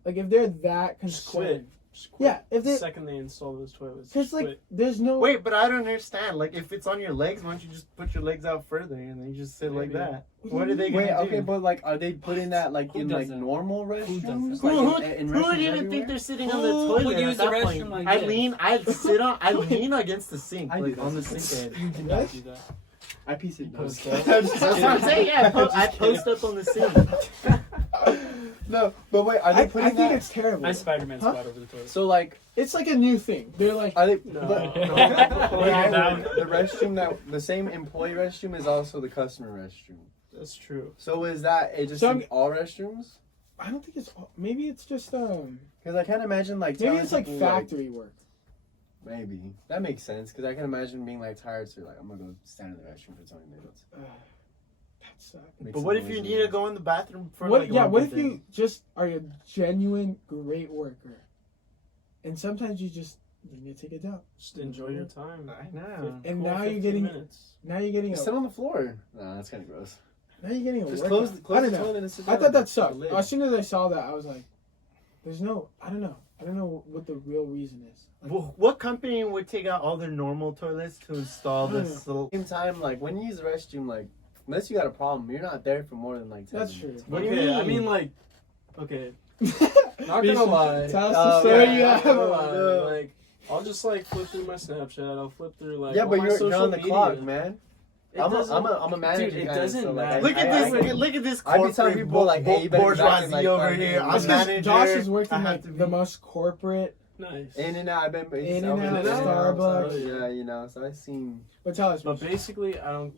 Like if they're that Just concerned, Just quit. Yeah, if The they, second they install those toilets. because just like quit. there's no. Wait, but I don't understand. Like, if it's on your legs, why don't you just put your legs out further and then you just sit like Maybe. that? What are they gonna Wait, do? okay, but like, are they putting that like Who in like does that? normal Who does restrooms? that? Like, Who in would restrooms even everywhere? think they're sitting on the Who toilet would at use the that restroom point? like I this? lean against the sink, I do like that on the sometimes. sink head. You do not do that. I piece it. Post No. up. That's what I'm saying. Yeah, I post up on the sink. No, but wait, are I, they I putting think that? it's terrible. I Spider-Man Huh? spot over the toilet. So like, It's like a new thing. They're like, are they? No. But, No. but I Down. work, the restroom that the same employee restroom is also the customer restroom. That's true. So is that it just Some- in all restrooms? I don't think it's. Maybe it's just Because I can't imagine like Maybe telling it's like people, factory work. Maybe that makes sense because I can imagine being like tired, so like I'm gonna go stand in the restroom for 20 minutes. That sucks. Make But some what if noise you in need there. to go in the bathroom for What? like? Yeah. What longer if you than- just are a genuine great worker, and sometimes you just need to take a dump. Just enjoy your time. I know. And Cool now you're 15 getting. minutes. Now you're getting a. Just sit on the floor? Nah, that's kind of gross. Now you're getting a Just workout. close, I close don't the know. toilet and sit I down. thought that With sucked. the lid. As soon as I saw that, I was like, "There's no. I don't know. I don't know what the real reason is." Like, What company would take out all their normal toilets to install this little? Same time, like when you use the restroom, like unless you got a problem, you're not there for more than like 10 That's minutes. true. What do you Okay, mean? I mean, like, okay, Not gonna lie. Tell us Oh, the story yeah. you not have. gonna lie, like, I'll just like flip through my Snapchat. I'll flip through like. Yeah, all but my you're social on the media. clock, man. It I'm doesn't- a manager. Dude, it kinda, doesn't so, like, matter. Look at I- this! I- Look at this I be telling corporate people, like, hey, you better be back bourgeoisie in, like, over 5 here. minutes. I'm That's 'cause manager. Josh has worked I in have like to the be- most corporate. Nice. In and out. I've been In and I've been out, in Starbucks. So, yeah, you know. So I've seen. But tell us, But basically, I don't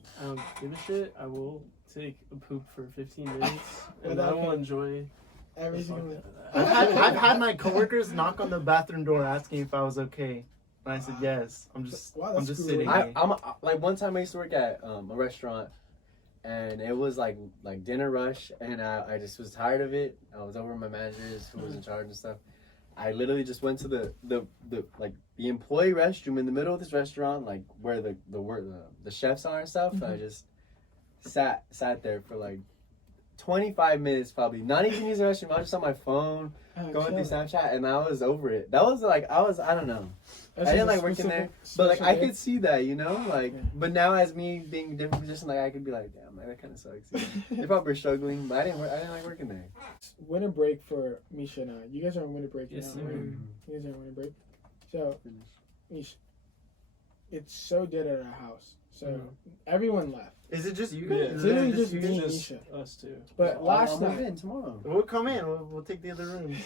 give a shit. I will take a poop for 15 minutes, and Without I will paying. enjoy every the fuck single. out of that. I've had my coworkers knock on the bathroom door asking if I was okay, and I said yes. I'm just Wow, I'm that's just cool. sitting. I'm like one time I used to work at a restaurant, and it was like dinner rush, and I just was tired of it. I was over my managers who was in charge and stuff. I literally just went to the employee restroom in the middle of this restaurant, like where the chefs are and stuff. And I just sat there for like 25 minutes, probably not even using the restroom. I was just on my phone going through Snapchat, and I was over it. That was like I don't know. I didn't like working there, but like I could see that, you know, like. Yeah. But now as me being in a different position, like I could be like, damn, man, that kind of sucks. They probably were struggling, but I didn't like working there. Winter break for Misha and I. You guys are on winter break Yes, now, sir. right? You guys are on winter break. So, Misha, it's so dead at our house. So everyone left. Is it just you Yeah. guys? It's Is it literally just just you me guys? and Just Misha. us two. But last I'll move night, in tomorrow. We'll come in. We'll take the other room.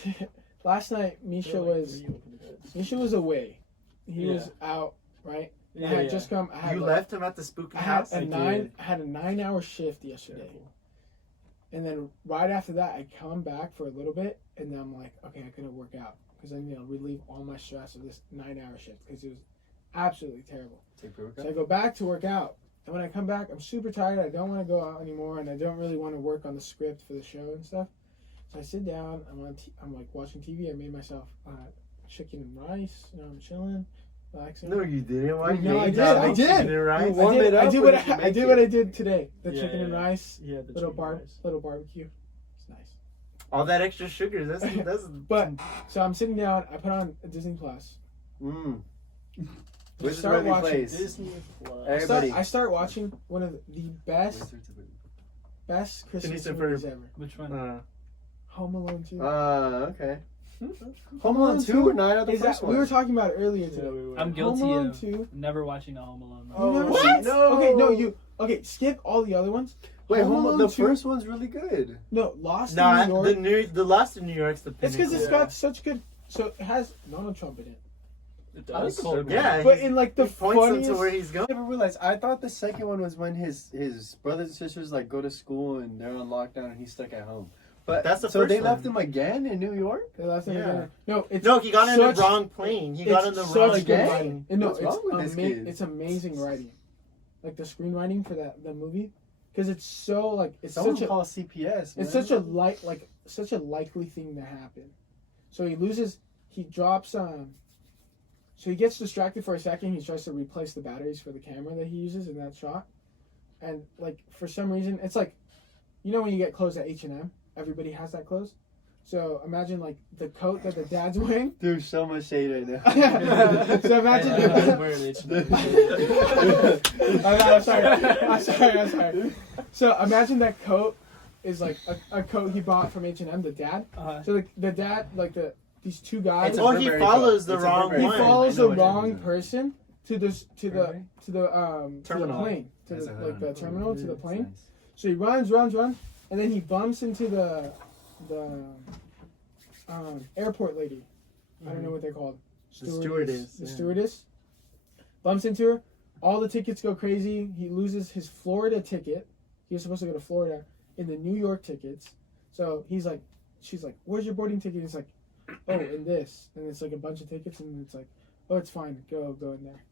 last night Misha was away. He Yeah. was out, right? Yeah, I had yeah. just come. I had You like- left him at the spooky I had house. a I nine. did. I had a 9-hour shift yesterday, and then right after that, I come back for a little bit, and then I'm like, okay, I couldn't work out because I need to relieve all my stress of this 9-hour shift because it was absolutely terrible. Take pre-workout? So I go back to work out, and when I come back, I'm super tired. I don't want to go out anymore, and I don't really want to work on the script for the show and stuff. So I sit down. I'm like watching TV. I made myself chicken and rice. You know, I'm chilling, relaxing. No, you didn't. Why? No, I You did, I ate did. chicken and rice? You warm it up, I did or what did you I make did it? what I did today. The Yeah, chicken and yeah. rice, Yeah, the little chicken rice. little barbecue. It's nice. All that extra sugar. That's. But so I'm sitting down. I put on Disney Plus. Where's the Start movie watching place? Disney Plus. Everybody. I start watching one of the best Christmas Denise and movies Ferb. ever. Which one? Home Alone 2. Okay. Home Alone 2 or 9 of the Is first that, one? we were talking about it earlier Yeah, today. we were. I'm Home guilty Alone of 2. never watching a Home Alone. You never What? seen- No. Okay, no, you. Okay, skip all the other ones. Wait, Home Home Alone the 2? first one's really good. No, Lost Nah, in New York. the Lost in New York's the It's pinnacle. because it's Yeah. got such good. So it has Donald Trump in it. It I like does. the third one. Yeah, But he's- in like the he points them funniest. to where he's going. I never realized. I thought the second one was when his brothers and sisters like go to school and they're on lockdown and he's stuck at home. But That's the so first they one. left him again in New York. They left him Yeah. again. No, it's No, he got in the such- wrong plane. He it's got in the such wrong good Again? writing. And no, What's wrong with this kid? it's amazing writing, like the screenwriting for the movie, because it's so like it's Someone such a call CPS. Man. it's such a such a likely thing to happen. So he drops so he gets distracted for a second. He tries to replace the batteries for the camera that he uses in that shot, and like for some reason it's like, you know when you get clothes at H&M, everybody has that clothes. So imagine like the coat that the dad's wearing. Dude, so much shade right now. So imagine. I'm wearing H&M. I'm sorry. So imagine that coat is like a coat he bought from H&M, the dad. So the dad, like these two guys. It's a Oh, he Burberry follows coat. the It's a wrong Burberry He one. coat. follows I know the what you're wrong doing. person to the plane, to That's the a like the hood. terminal, to the That's plane. nice. So he runs, and then he bumps into the airport lady. I don't know what they're called. The stewardess, The yeah. stewardess bumps into her. All the tickets go crazy. He loses his Florida ticket. He was supposed to go to Florida in the New York tickets. So she's like, "Where's your boarding ticket?" He's like, "Oh, in this." And it's like a bunch of tickets, and it's like, "Oh, it's fine. Go in there."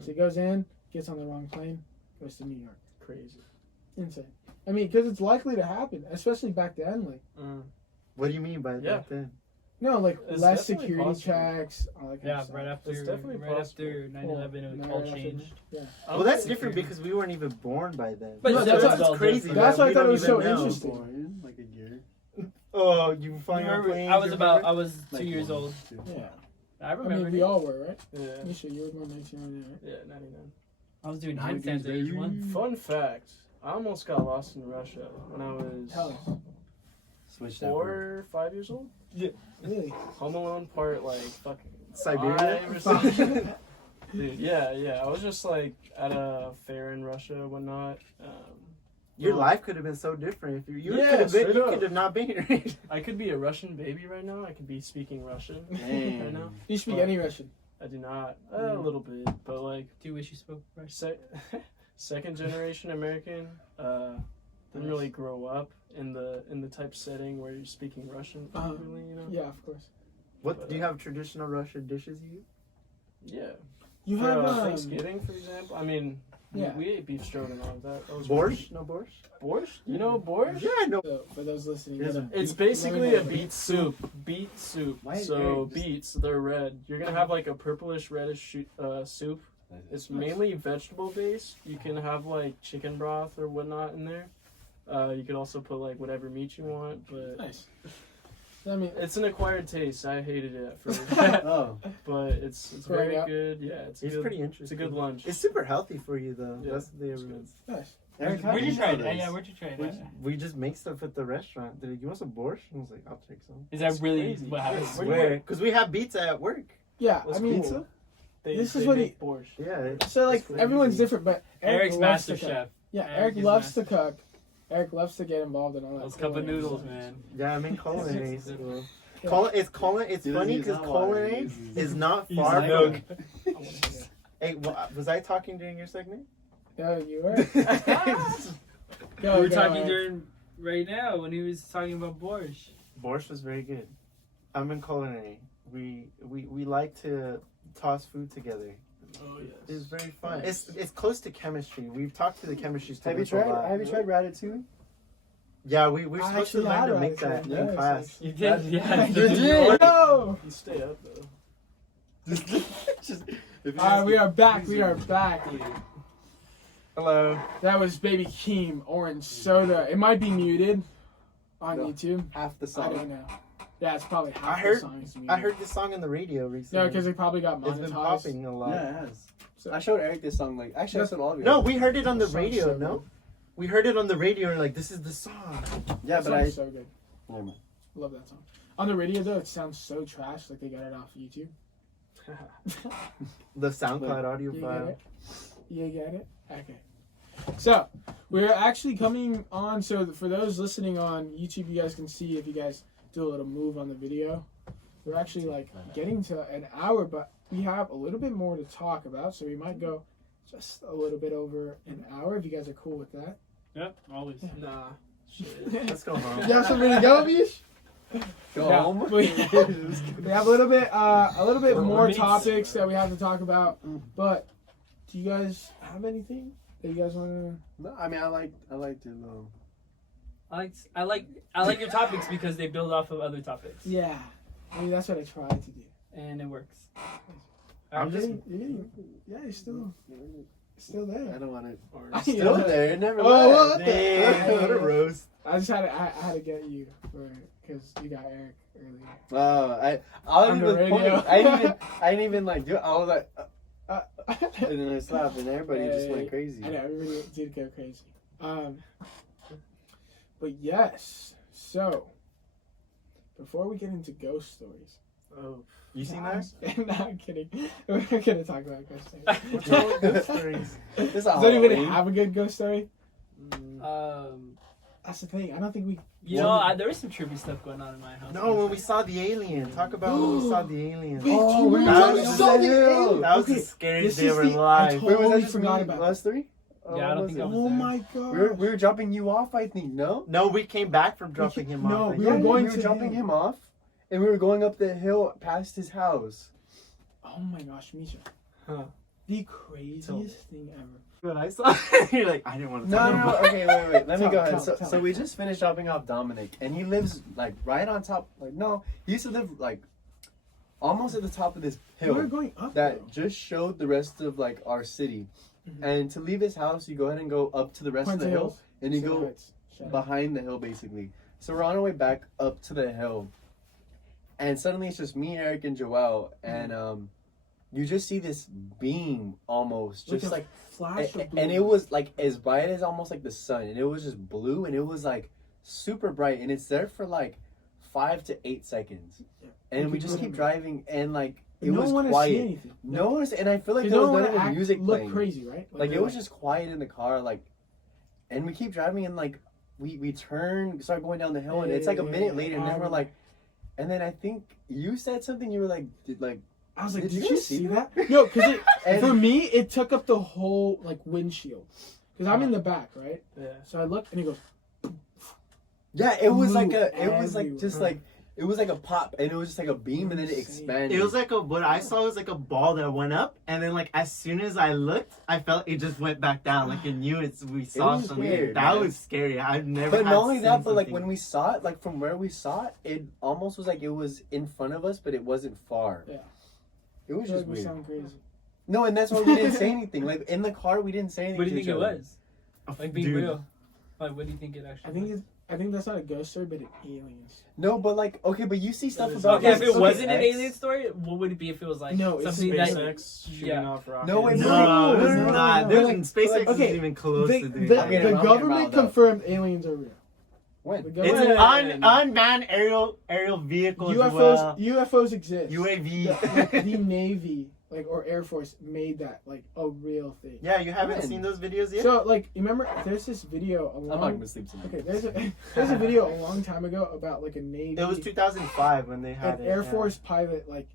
So he goes in, gets on the wrong plane, goes to New York. Crazy. Insane. I mean, because it's likely to happen, especially back then. Like, What do you mean by Yeah. that then? no, like It's less definitely security possible. checks. All that kind Yeah, of stuff. right after It's definitely right possible. after 9/11, it No, all right after- changed. Yeah. Well, that's different because we weren't even born by then. But No, still, that's it's what's all crazy. different. That's why I We thought it don't was so even know. interesting. Born like a year. Oh, you You flying on remember, planes? I was you about, remember? I was 2 Like years 1, old. 2. Yeah. I I remember. mean, we all were, right? Yeah. Misha, you were born 1999, right? Yeah, 99. I was doing 90s, handstands at age baby. 1. Fun fact, I almost got lost in Russia when I Tell was us. Switch that. 4 or 5 years old. Really? Home Alone part like fucking Siberia? 5 or something. Dude, yeah. I was just like at a fair in Russia and whatnot. Your No. life could have been so different if you Yeah, could have been. straight You up. could have not been here. I could be a Russian baby right now. I could be speaking Russian right Dang. now. You speak What? any Russian? I do not. A little bit, but like Do you wish you spoke Russian? second generation American. Didn't really grow up in the type setting where you're speaking Russian. Uh-huh. Really, you know. Yeah, of course. What do you have traditional Russian dishes? You eat? Yeah. You For have Thanksgiving, for example. I mean, Yeah. we ate beef stroganoff. That was Borscht? No borscht. Borscht? You know borscht? Yeah, I know. So, for those listening, Here's a- It's let basically me a know. beet soup. Beet soup. Why is So Erik just- beets, they're red. You're gonna have like a purplish reddish soup. It's mainly vegetable based. You can have like chicken broth or whatnot in there. You could also put like whatever meat you want, but Nice. I mean, it's an acquired taste. I hated it at first, Oh, but it's Growing very up. good. Yeah, it's It's good. pretty It's a interesting. good lunch. It's super healthy for you though. Yeah, That's the it's evidence. nice. Erik, how Where'd do you you try know it? this? Yeah, where'd you try it? We just make stuff at the restaurant. They're like, "You want some borscht?" And I was like, "I'll take some." Is that It's really crazy. what I happens? Where do you Swear, work? because we have pizza at work. Yeah, What's I mean, cool? They, This is they what make borscht. Yeah. so like It's crazy. everyone's different, but Eric's loves master to cook. chef. Yeah, Eric Eric is loves master. to cook. Eric loves to get involved in all that. Those cup of culinary noodles, stuff. man. Yeah, I'm in culinary school. Yeah. It's He doesn't funny use because hot water, culinary he uses- is not He's far like- from. Yeah. Hey, was I talking during your segment? No, you were. We Go, were go, talking Eric. during right now when he was talking about borscht. Borscht was very good. I'm in culinary. We like to toss food together. Oh yes. It's very fun. It's close to chemistry. We've talked to the chemistry Have you students a lot. tried? Have you tried ratatouille? Yeah, we're I supposed to actually learn had to one. make that Yeah, in it's class. You did? Yeah. You did. No. You stay up though. Just, if All right, we are back. We are back. Hello. That was Baby Keem, Orange Soda. It might be muted on No. YouTube. half the I song. don't know. Yeah, it's probably half I heard- the song is muted. I heard this song on the radio recently. No, because it probably got it's been monetized. popping a lot. Yeah, it has. So- I showed Erik this song. Like, actually, I showed all of you. No, we heard it on the That song's radio. so No, good. we heard it on the radio and like, this is the song. Yeah, That but I. song's so good. Never mind. Love that song. On the radio though, it sounds so trash. Like they got it off YouTube. The SoundCloud audio You get file. it? You get it? Okay. So, we're actually coming on. So, for those listening on YouTube, you guys can see if you guys do a little move on the video. We're actually like getting to an hour, but we have a little bit more to talk about. So, we might go just a little bit over an hour if you guys are cool with that. Yep, always. Nah. Let's go home. You have something to go, Bish? Go Yeah, home. we have a little bit more Meats. topics that we have to talk about. But do you guys have anything that you guys want to? No, I mean, I like to know. I like your topics because they build off of other topics, Yeah, I mean that's what I tried to do. and it works. I'm just. You're still I there. don't want it. I- Still there. It never Oh, left. what the- Damn, what a roast. I just had to get you because you got Eric. earlier. I On didn't the even point. radio. I didn't even like do it. I was like, and then I slapped, and everybody just went crazy. I know, everybody did go crazy. But yes, so before we get into ghost stories, You seen that? no, I'm kidding. We're not gonna talk about ghost stories. What's wrong with ghost stories? This Does anybody have a good ghost story? That's the thing. I don't think we. There was some trippy stuff going on in my house. No, when we saw the alien. Talk about when we saw the alien. Wait, Oh, we that was saw the the alien. That was Okay, the scariest this day is of our the- I life. told- Wait, was that Totally just forgot me, about it. us three? Yeah, I don't think I was Oh there. my god. We were dropping you off, I think. No. No, we came back from dropping him no, off. we were going we were to dropping him. him off, and we were going up the hill past his house. Oh my gosh, Misha. Huh. The craziest thing ever. When I saw you're like, I didn't want to No, talk no, about okay, wait. Let me go ahead. tell. So we just finished dropping off Dominic, and he lives like right on top. Like no, he used to live like almost at the top of this We were hill going up. that though. just showed the rest of like our city. Mhm. And to leave his house, you go ahead and go up to the rest Point of the to hill, hills. and you Shout go outs. Shout outs. behind the hill basically. So we're on our way back up to the hill, and suddenly it's just me, Erik, and Johel, and you just see this beam almost, just a like, flash of blue. and it was like as bright as almost like the sun, and it was just blue, and it was like super bright, and it's there for like 5 to 8 seconds, Yeah. and we keep just going. keep driving, and like But it no was one wanna see quiet. anything. No one was, and I feel like Because there no was one not wanna even music look playing. crazy, right? Like they're it was just quiet in the car, like, and we keep driving, and like we start going down the hill, and it's like a minute later, and then we're like, and then I think you said something. You were like, I was like, Did did you you see see that? No, because And- for me, it took up the whole like windshield. Because I'm in the back, right? Yeah. So I look and he goes, yeah, it was Blew like it was like everywhere. just like it was like a pop, and it was just like a beam, and then it Insane. expanded. It was like what I saw was like a ball that went up, and then like as soon as I looked, I felt it just went back down. Like it knew we saw was something. weird, that man. was scary. I've never. But had not only seen that, but like something. when we saw it, like from where we saw it, it almost was like it was in front of us, but it wasn't far. Yeah. It was "Like just we weird. sound crazy." No, and that's why we didn't say anything. Like in the car, we didn't say anything. What do you to think each it other. was? Like being Dude. real. Like what do you think it actually was? I think that's not a ghost story, but an aliens. No, but like okay, but you see stuff That is about Okay, if like, it wasn't an SpaceX. alien story, what would it be if it was like No, it's something that SpaceX shooting yeah. off rockets. No, it's No, No, it's no, not. no, There's like- SpaceX okay, isn't even close The, to doing the, that. I'm getting the riled government up. confirmed aliens are real. When? The It's government, an unmanned aerial vehicles. UFOs exist. UAV. The Navy, like or Air Force, made that like a real thing. Yeah, you haven't When? seen those videos yet? So like, you remember there's this video a I'm not long. gonna sleep tonight. Okay, there's a video a long time ago about like a Navy. It was 2005 when they had an it. Air yeah. Force pilot like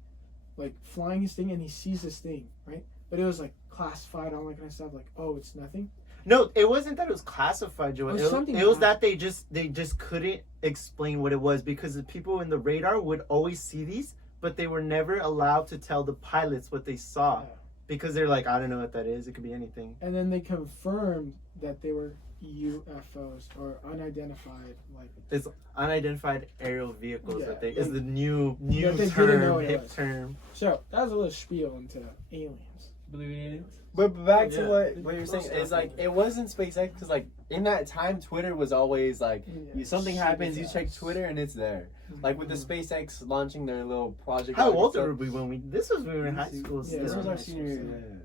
flying his thing and he sees this thing, right? But it was like classified, all that kind of stuff. Like, oh, it's nothing. No, it wasn't that it was classified, Joel. Oh, It something was that happened. they just couldn't explain what it was because the people in the radar would always see these, but they were never allowed to tell the pilots what they saw because they're like, I don't know what that is. It could be anything. And then they confirmed that they were UFOs or unidentified, like It's unidentified aerial vehicles. Yeah, that they like- is the new That they didn't know term, what it hip was. term. so. That was a little spiel into aliens. believe in aliens? But back to Yeah. what you're saying Close is enough. like it wasn't SpaceX because like in that time Twitter was always like Yeah, something shit happens, is you check us. Twitter and it's there. Like with the SpaceX launching their little project. How out and old stuff. were we when we? This was when we were in high school. Yeah, This still. was our Nice. senior year, yeah.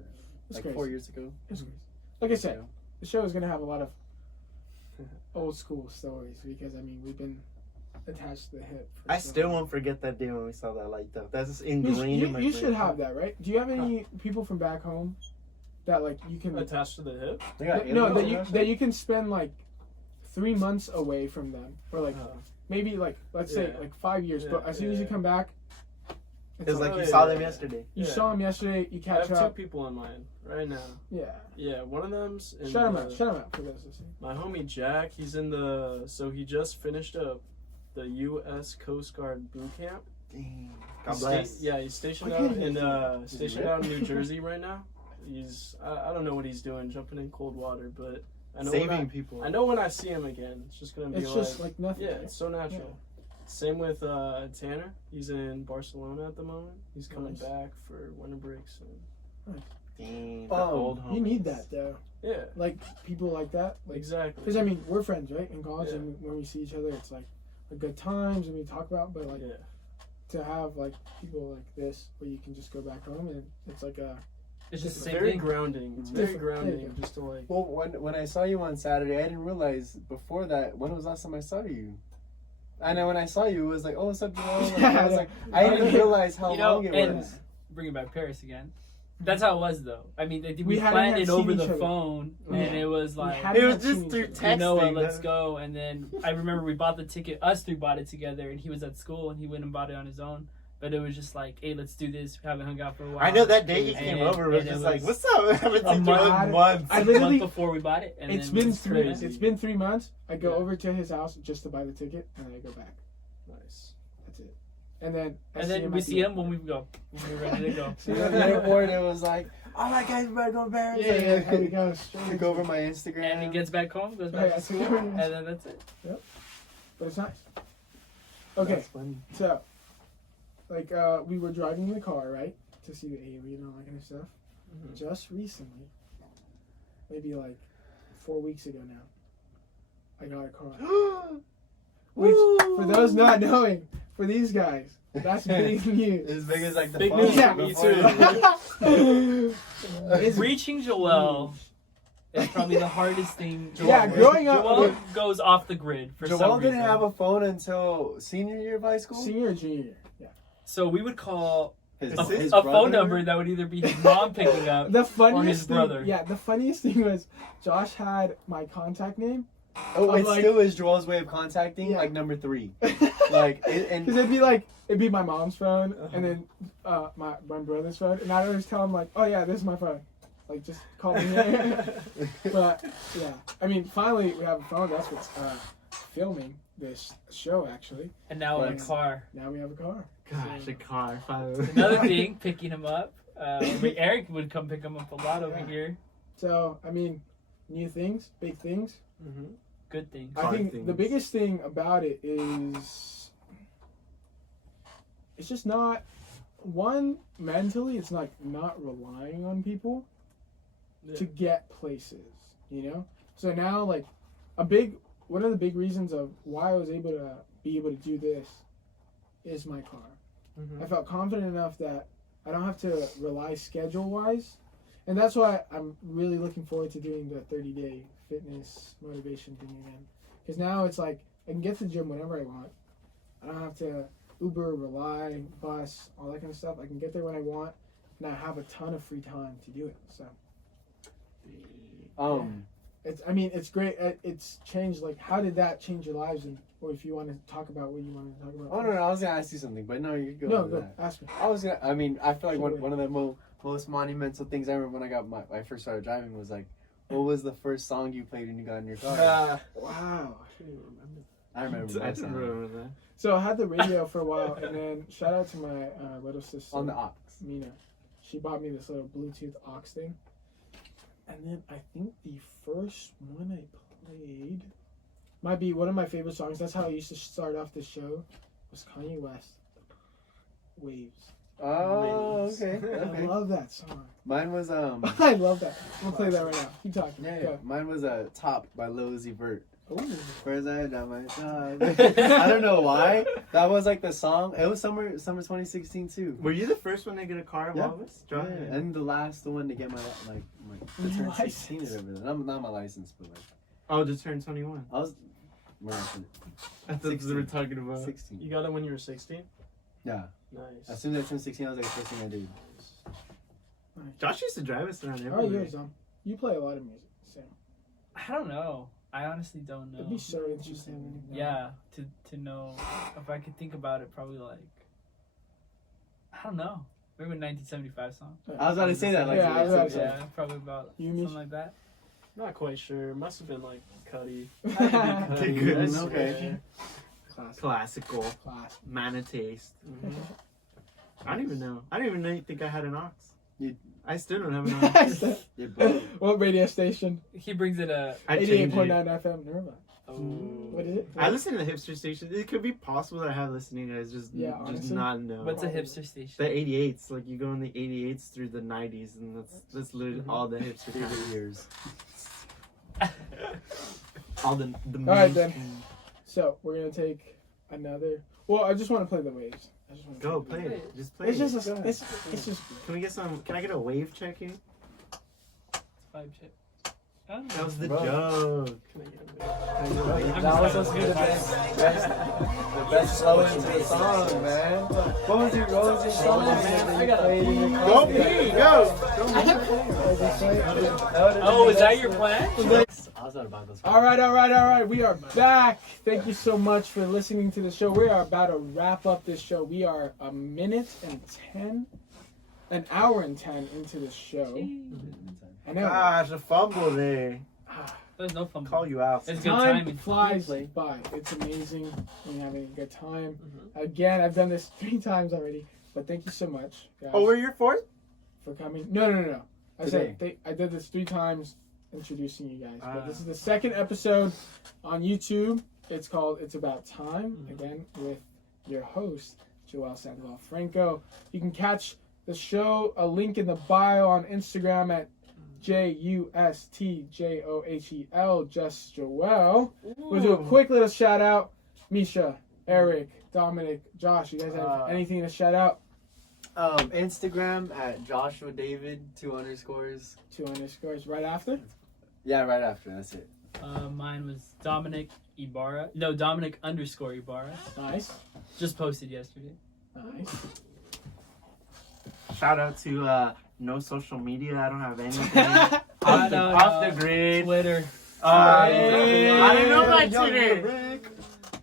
It's Like crazy. 4 years ago. It's crazy. Like I said, the show is gonna have a lot of old school stories because I mean we've been attached to the hip. For I so still long. won't forget that day when we saw that light though. That's just You, ingrained in my you brain. should have that, right? Do you have any people from back home that like you can Attached to the hip. They got no aliens that you can spend like 3 months away from them or like maybe like let's say Yeah. like 5 years, but Yeah, as soon as you yeah. come back, It's like Oh, you yeah, saw yeah, them yeah. yesterday. you Yeah. saw them yesterday, you I catch have 2 up. people in mind right now. Yeah, Yeah, one of them's in shut them the- out. Shut them out for those listening. My homie Jack, he's in he just finished up the U.S. Coast Guard boot camp. Dang. God He's bless. he's stationed Why out can't he in do stationed out in New Jersey right now. He's I don't know what he's doing, jumping in cold water, but I know Saving people. I know when I see him again, it's just gonna be It's just like nothing. yeah, right? it's so natural. Same with Tanner. He's in Barcelona at the moment. He's coming Nice. back for winter break soon. Dang, the Oh, old You need homies. that though, Yeah, like people like that, like exactly. because I mean we're friends, right, in college, Yeah. and when we see each other, it's like good times and we talk about, but like Yeah. to have like people like this where you can just go back home and it's like a It's just the It's same very thing. grounding. It's very Different. grounding Yeah. just to like. Well, when I saw you on Saturday, I didn't realize before that. When was the last time I saw you? I know when I saw you, it was like, oh, what's up, Joel? Like, I was like, I didn't realize how You know, long it and was. bringing back Paris again. That's how it was though. I mean, We we hadn't planned had it seen over each the other. phone, Yeah. and it was We like, hadn't It was had just seen through each other. text. you know what, Texting, let's though. go. And then I remember we bought the ticket. Us three bought it together, and he was at school, and he went and bought it on his own. But it was just like, hey, let's do this. We haven't hung out for a while. I know that day he And came it- over, was and it just like, was "What's up?" I haven't seen you in month. months. I a literally- month before we bought it. And It's then been it's three. crazy. It's been 3 months. I go Yeah. over to his house just to buy the ticket, and then I go back. Nice. That's it. And then And then we at the see him end. when we go. When we're ready to go. See, at the airport, it was like, all right, guys, we better go to Paris. Yeah, yeah. How we go Look straight. over my Instagram. And he gets back home, goes Yeah, back to that's school, what it and is. then that's it. But it's nice. Okay, That's funny. so like we were driving in the car, right, to see the Aerie and all that kind of stuff. Mhm. Just recently, maybe like 4 weeks ago now, I got a car. Which, for those not knowing, for these guys, that's big news. As big as like the Big phone news for me before too. It's- Reaching Joel is probably the hardest thing. Yeah, growing up, Joel goes off the grid for Joel some didn't reason. have a phone until senior year of high school. senior or junior year. Yeah. So we would call His, a, his a brother? phone number that would either be his mom picking up. The funniest his thing, brother. yeah, the funniest thing was Josh had my contact name. Oh, I'm it like- still is Joel's way of contacting, Yeah. like number 3. Because Like, and it'd be my mom's phone and then my brother's phone, and I'd always tell him like, oh yeah, this is my phone, like just call me. But yeah, I mean, finally we have a phone. That's what's filming this show actually. And now in a Thanks. car. Now we have a car. Gosh, a car. Another thing, picking him up. Eric would come pick him up a lot over Yeah. here. So I mean, new things, big things. Mm-hmm. Good things. I Hard think the things. biggest thing about it is it's just not one mentally. It's like not relying on people to get places, you know. So now, like one of the big reasons of why I was able to do this is my car. Mm-hmm. I felt confident enough that I don't have to rely schedule wise, and that's why I'm really looking forward to doing the 30-day fitness motivation thing again. Because now it's like I can get to the gym whenever I want. I don't have to Uber, rely, bus, all that kind of stuff. I can get there when I want, and I have a ton of free time to do it. So it's great. It's changed. Like, how did that change your lives? And or if you want to talk about what you wanted to talk about. oh no, I was gonna ask you something, but no, you go. No, with go that. ask me. I mean, I feel like Sure. one of the most monumental things I remember when I first started driving was like, what was the first song you played when you got in your car? Wow. I remember I that didn't song. remember that. So I had the radio for a while, and then shout out to my little sister. On the aux. Mina. She bought me this little Bluetooth aux thing. And then I think the first one I played might be one of my favorite songs. That's how I used to start off the show. Was Kanye West. Waves. Oh, Waves. okay. I Okay. love that song. Mine was I love that. I'm gonna play that right now. Keep talking. yeah, Go. mine was Top by Lil Uzi Vert. Ooh. Where's I at my top? I don't know why. That was like the song. It was summer 2016 too. Were you the first one to get a car? Yeah. While I was Yeah, driving? and the last one to get my to Your turn 16 or license. everything. I'm not my license, but like Oh, to turn 21. I was. We're not I thought we were talking about. 16. You got it when you were 16? Yeah. Nice. As soon as I turned 16, I was like, the first thing I did. Josh used to drive us around Oh, everywhere. yours, you play a lot of music. Sam. I don't know. I honestly don't know. It'd be so interesting. Yeah, to know if I could think about it, probably like I don't know. Maybe a 1975 song. I was about to say that. Like, Yeah, I was about to say. Yeah, probably about You, something Misha? like that. Not quite sure. It must have been like Cuddy. Okay, good. I Okay. swear. Classic. Classical. Class. Mana taste. Mhm. I don't even know. I don't even know. Think I had an aux. You- I still don't have an aux. You're broke. What radio station? He brings it a. I changed 88.9 it. FM. Never mind. Oh. What is it? I listen to the hipster stations. It could be possible that I have listening to it. It's just, Yeah, just honestly. not know. What's a hipster station? The 88s, like you go in the 88s through the 90s, and that's literally all the hipster Favorite times. years. All the All right, then. So we're gonna take another. Well, I just want to play the waves. I just want to Go play it. Just play It's it. just it's just. Can we get some? Can I get a wave check here? 5 chip. I don't know. That was the Bro. joke. That was supposed to be the best flow into the song, man. What was your song, man? I got a- Go me, go. Oh, is that your plan? I was not about this. All right. We are back. Thank you so much for listening to the show. We are about to wrap up this show. We are an hour and 10 into the show. I know. Gosh, a fumble there. There's no fun. Call you out. It's good Time timing. flies by. It's amazing when you're having a good time. Again, I've done this 3 times already, but thank you so much, guys, Oh, we're your fourth? for coming. No. I Today. said I did this 3 times introducing you guys, but this is the second episode on YouTube. It's called It's About Time, again, with your host, Johel Sandoval Franco. You can catch the show, a link in the bio on Instagram at JUSTJOHEL, Just Joel. We'll do a quick little shout out. Misha, Erik, Dominic, Josh, you guys have anything to shout out? Instagram at Joshua David 2 underscores. 2 underscores right after. Yeah, right after. That's it. Mine was Dominic Ibarra. No, Dominic _ Ibarra. Nice. Just posted yesterday. Nice. Shout out to no social media. I don't have anything. No, off the grid. Twitter. I don't know my Twitter. Rick.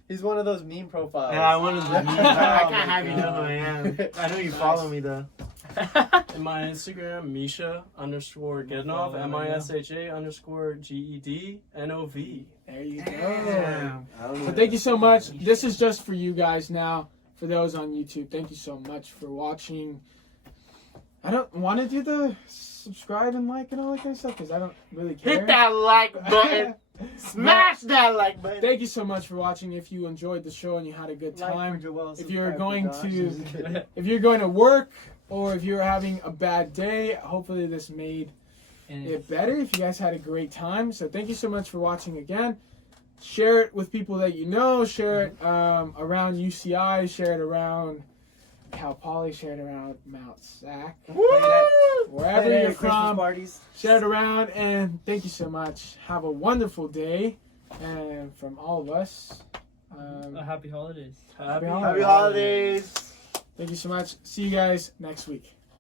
He's one of those meme profiles. Yeah, I wanted to. I can't have you know who I am. I know you follow me though. In my Instagram, Misha _Gednov, MISHA_GEDNOV. There you go. Damn. So thank you so much. This is just for you guys now. For those on YouTube, thank you so much for watching. I don't want to do the subscribe and like and all that kind of stuff because I don't really care. Hit that like button. Smash that like button. Thank you so much for watching. If you enjoyed the show and you had a good time, if you're going to work or if you're having a bad day, hopefully this made it better. If you guys had a great time, so thank you so much for watching again. Share it with people that you know. Share it around UCI. Share it around Cal Poly. Share it around Mount Sac. Wherever you're from. Parties. Share it around, and thank you so much. Have a wonderful day, and from all of us, Happy holidays. happy Happy holidays. Thank you so much. See you guys next week.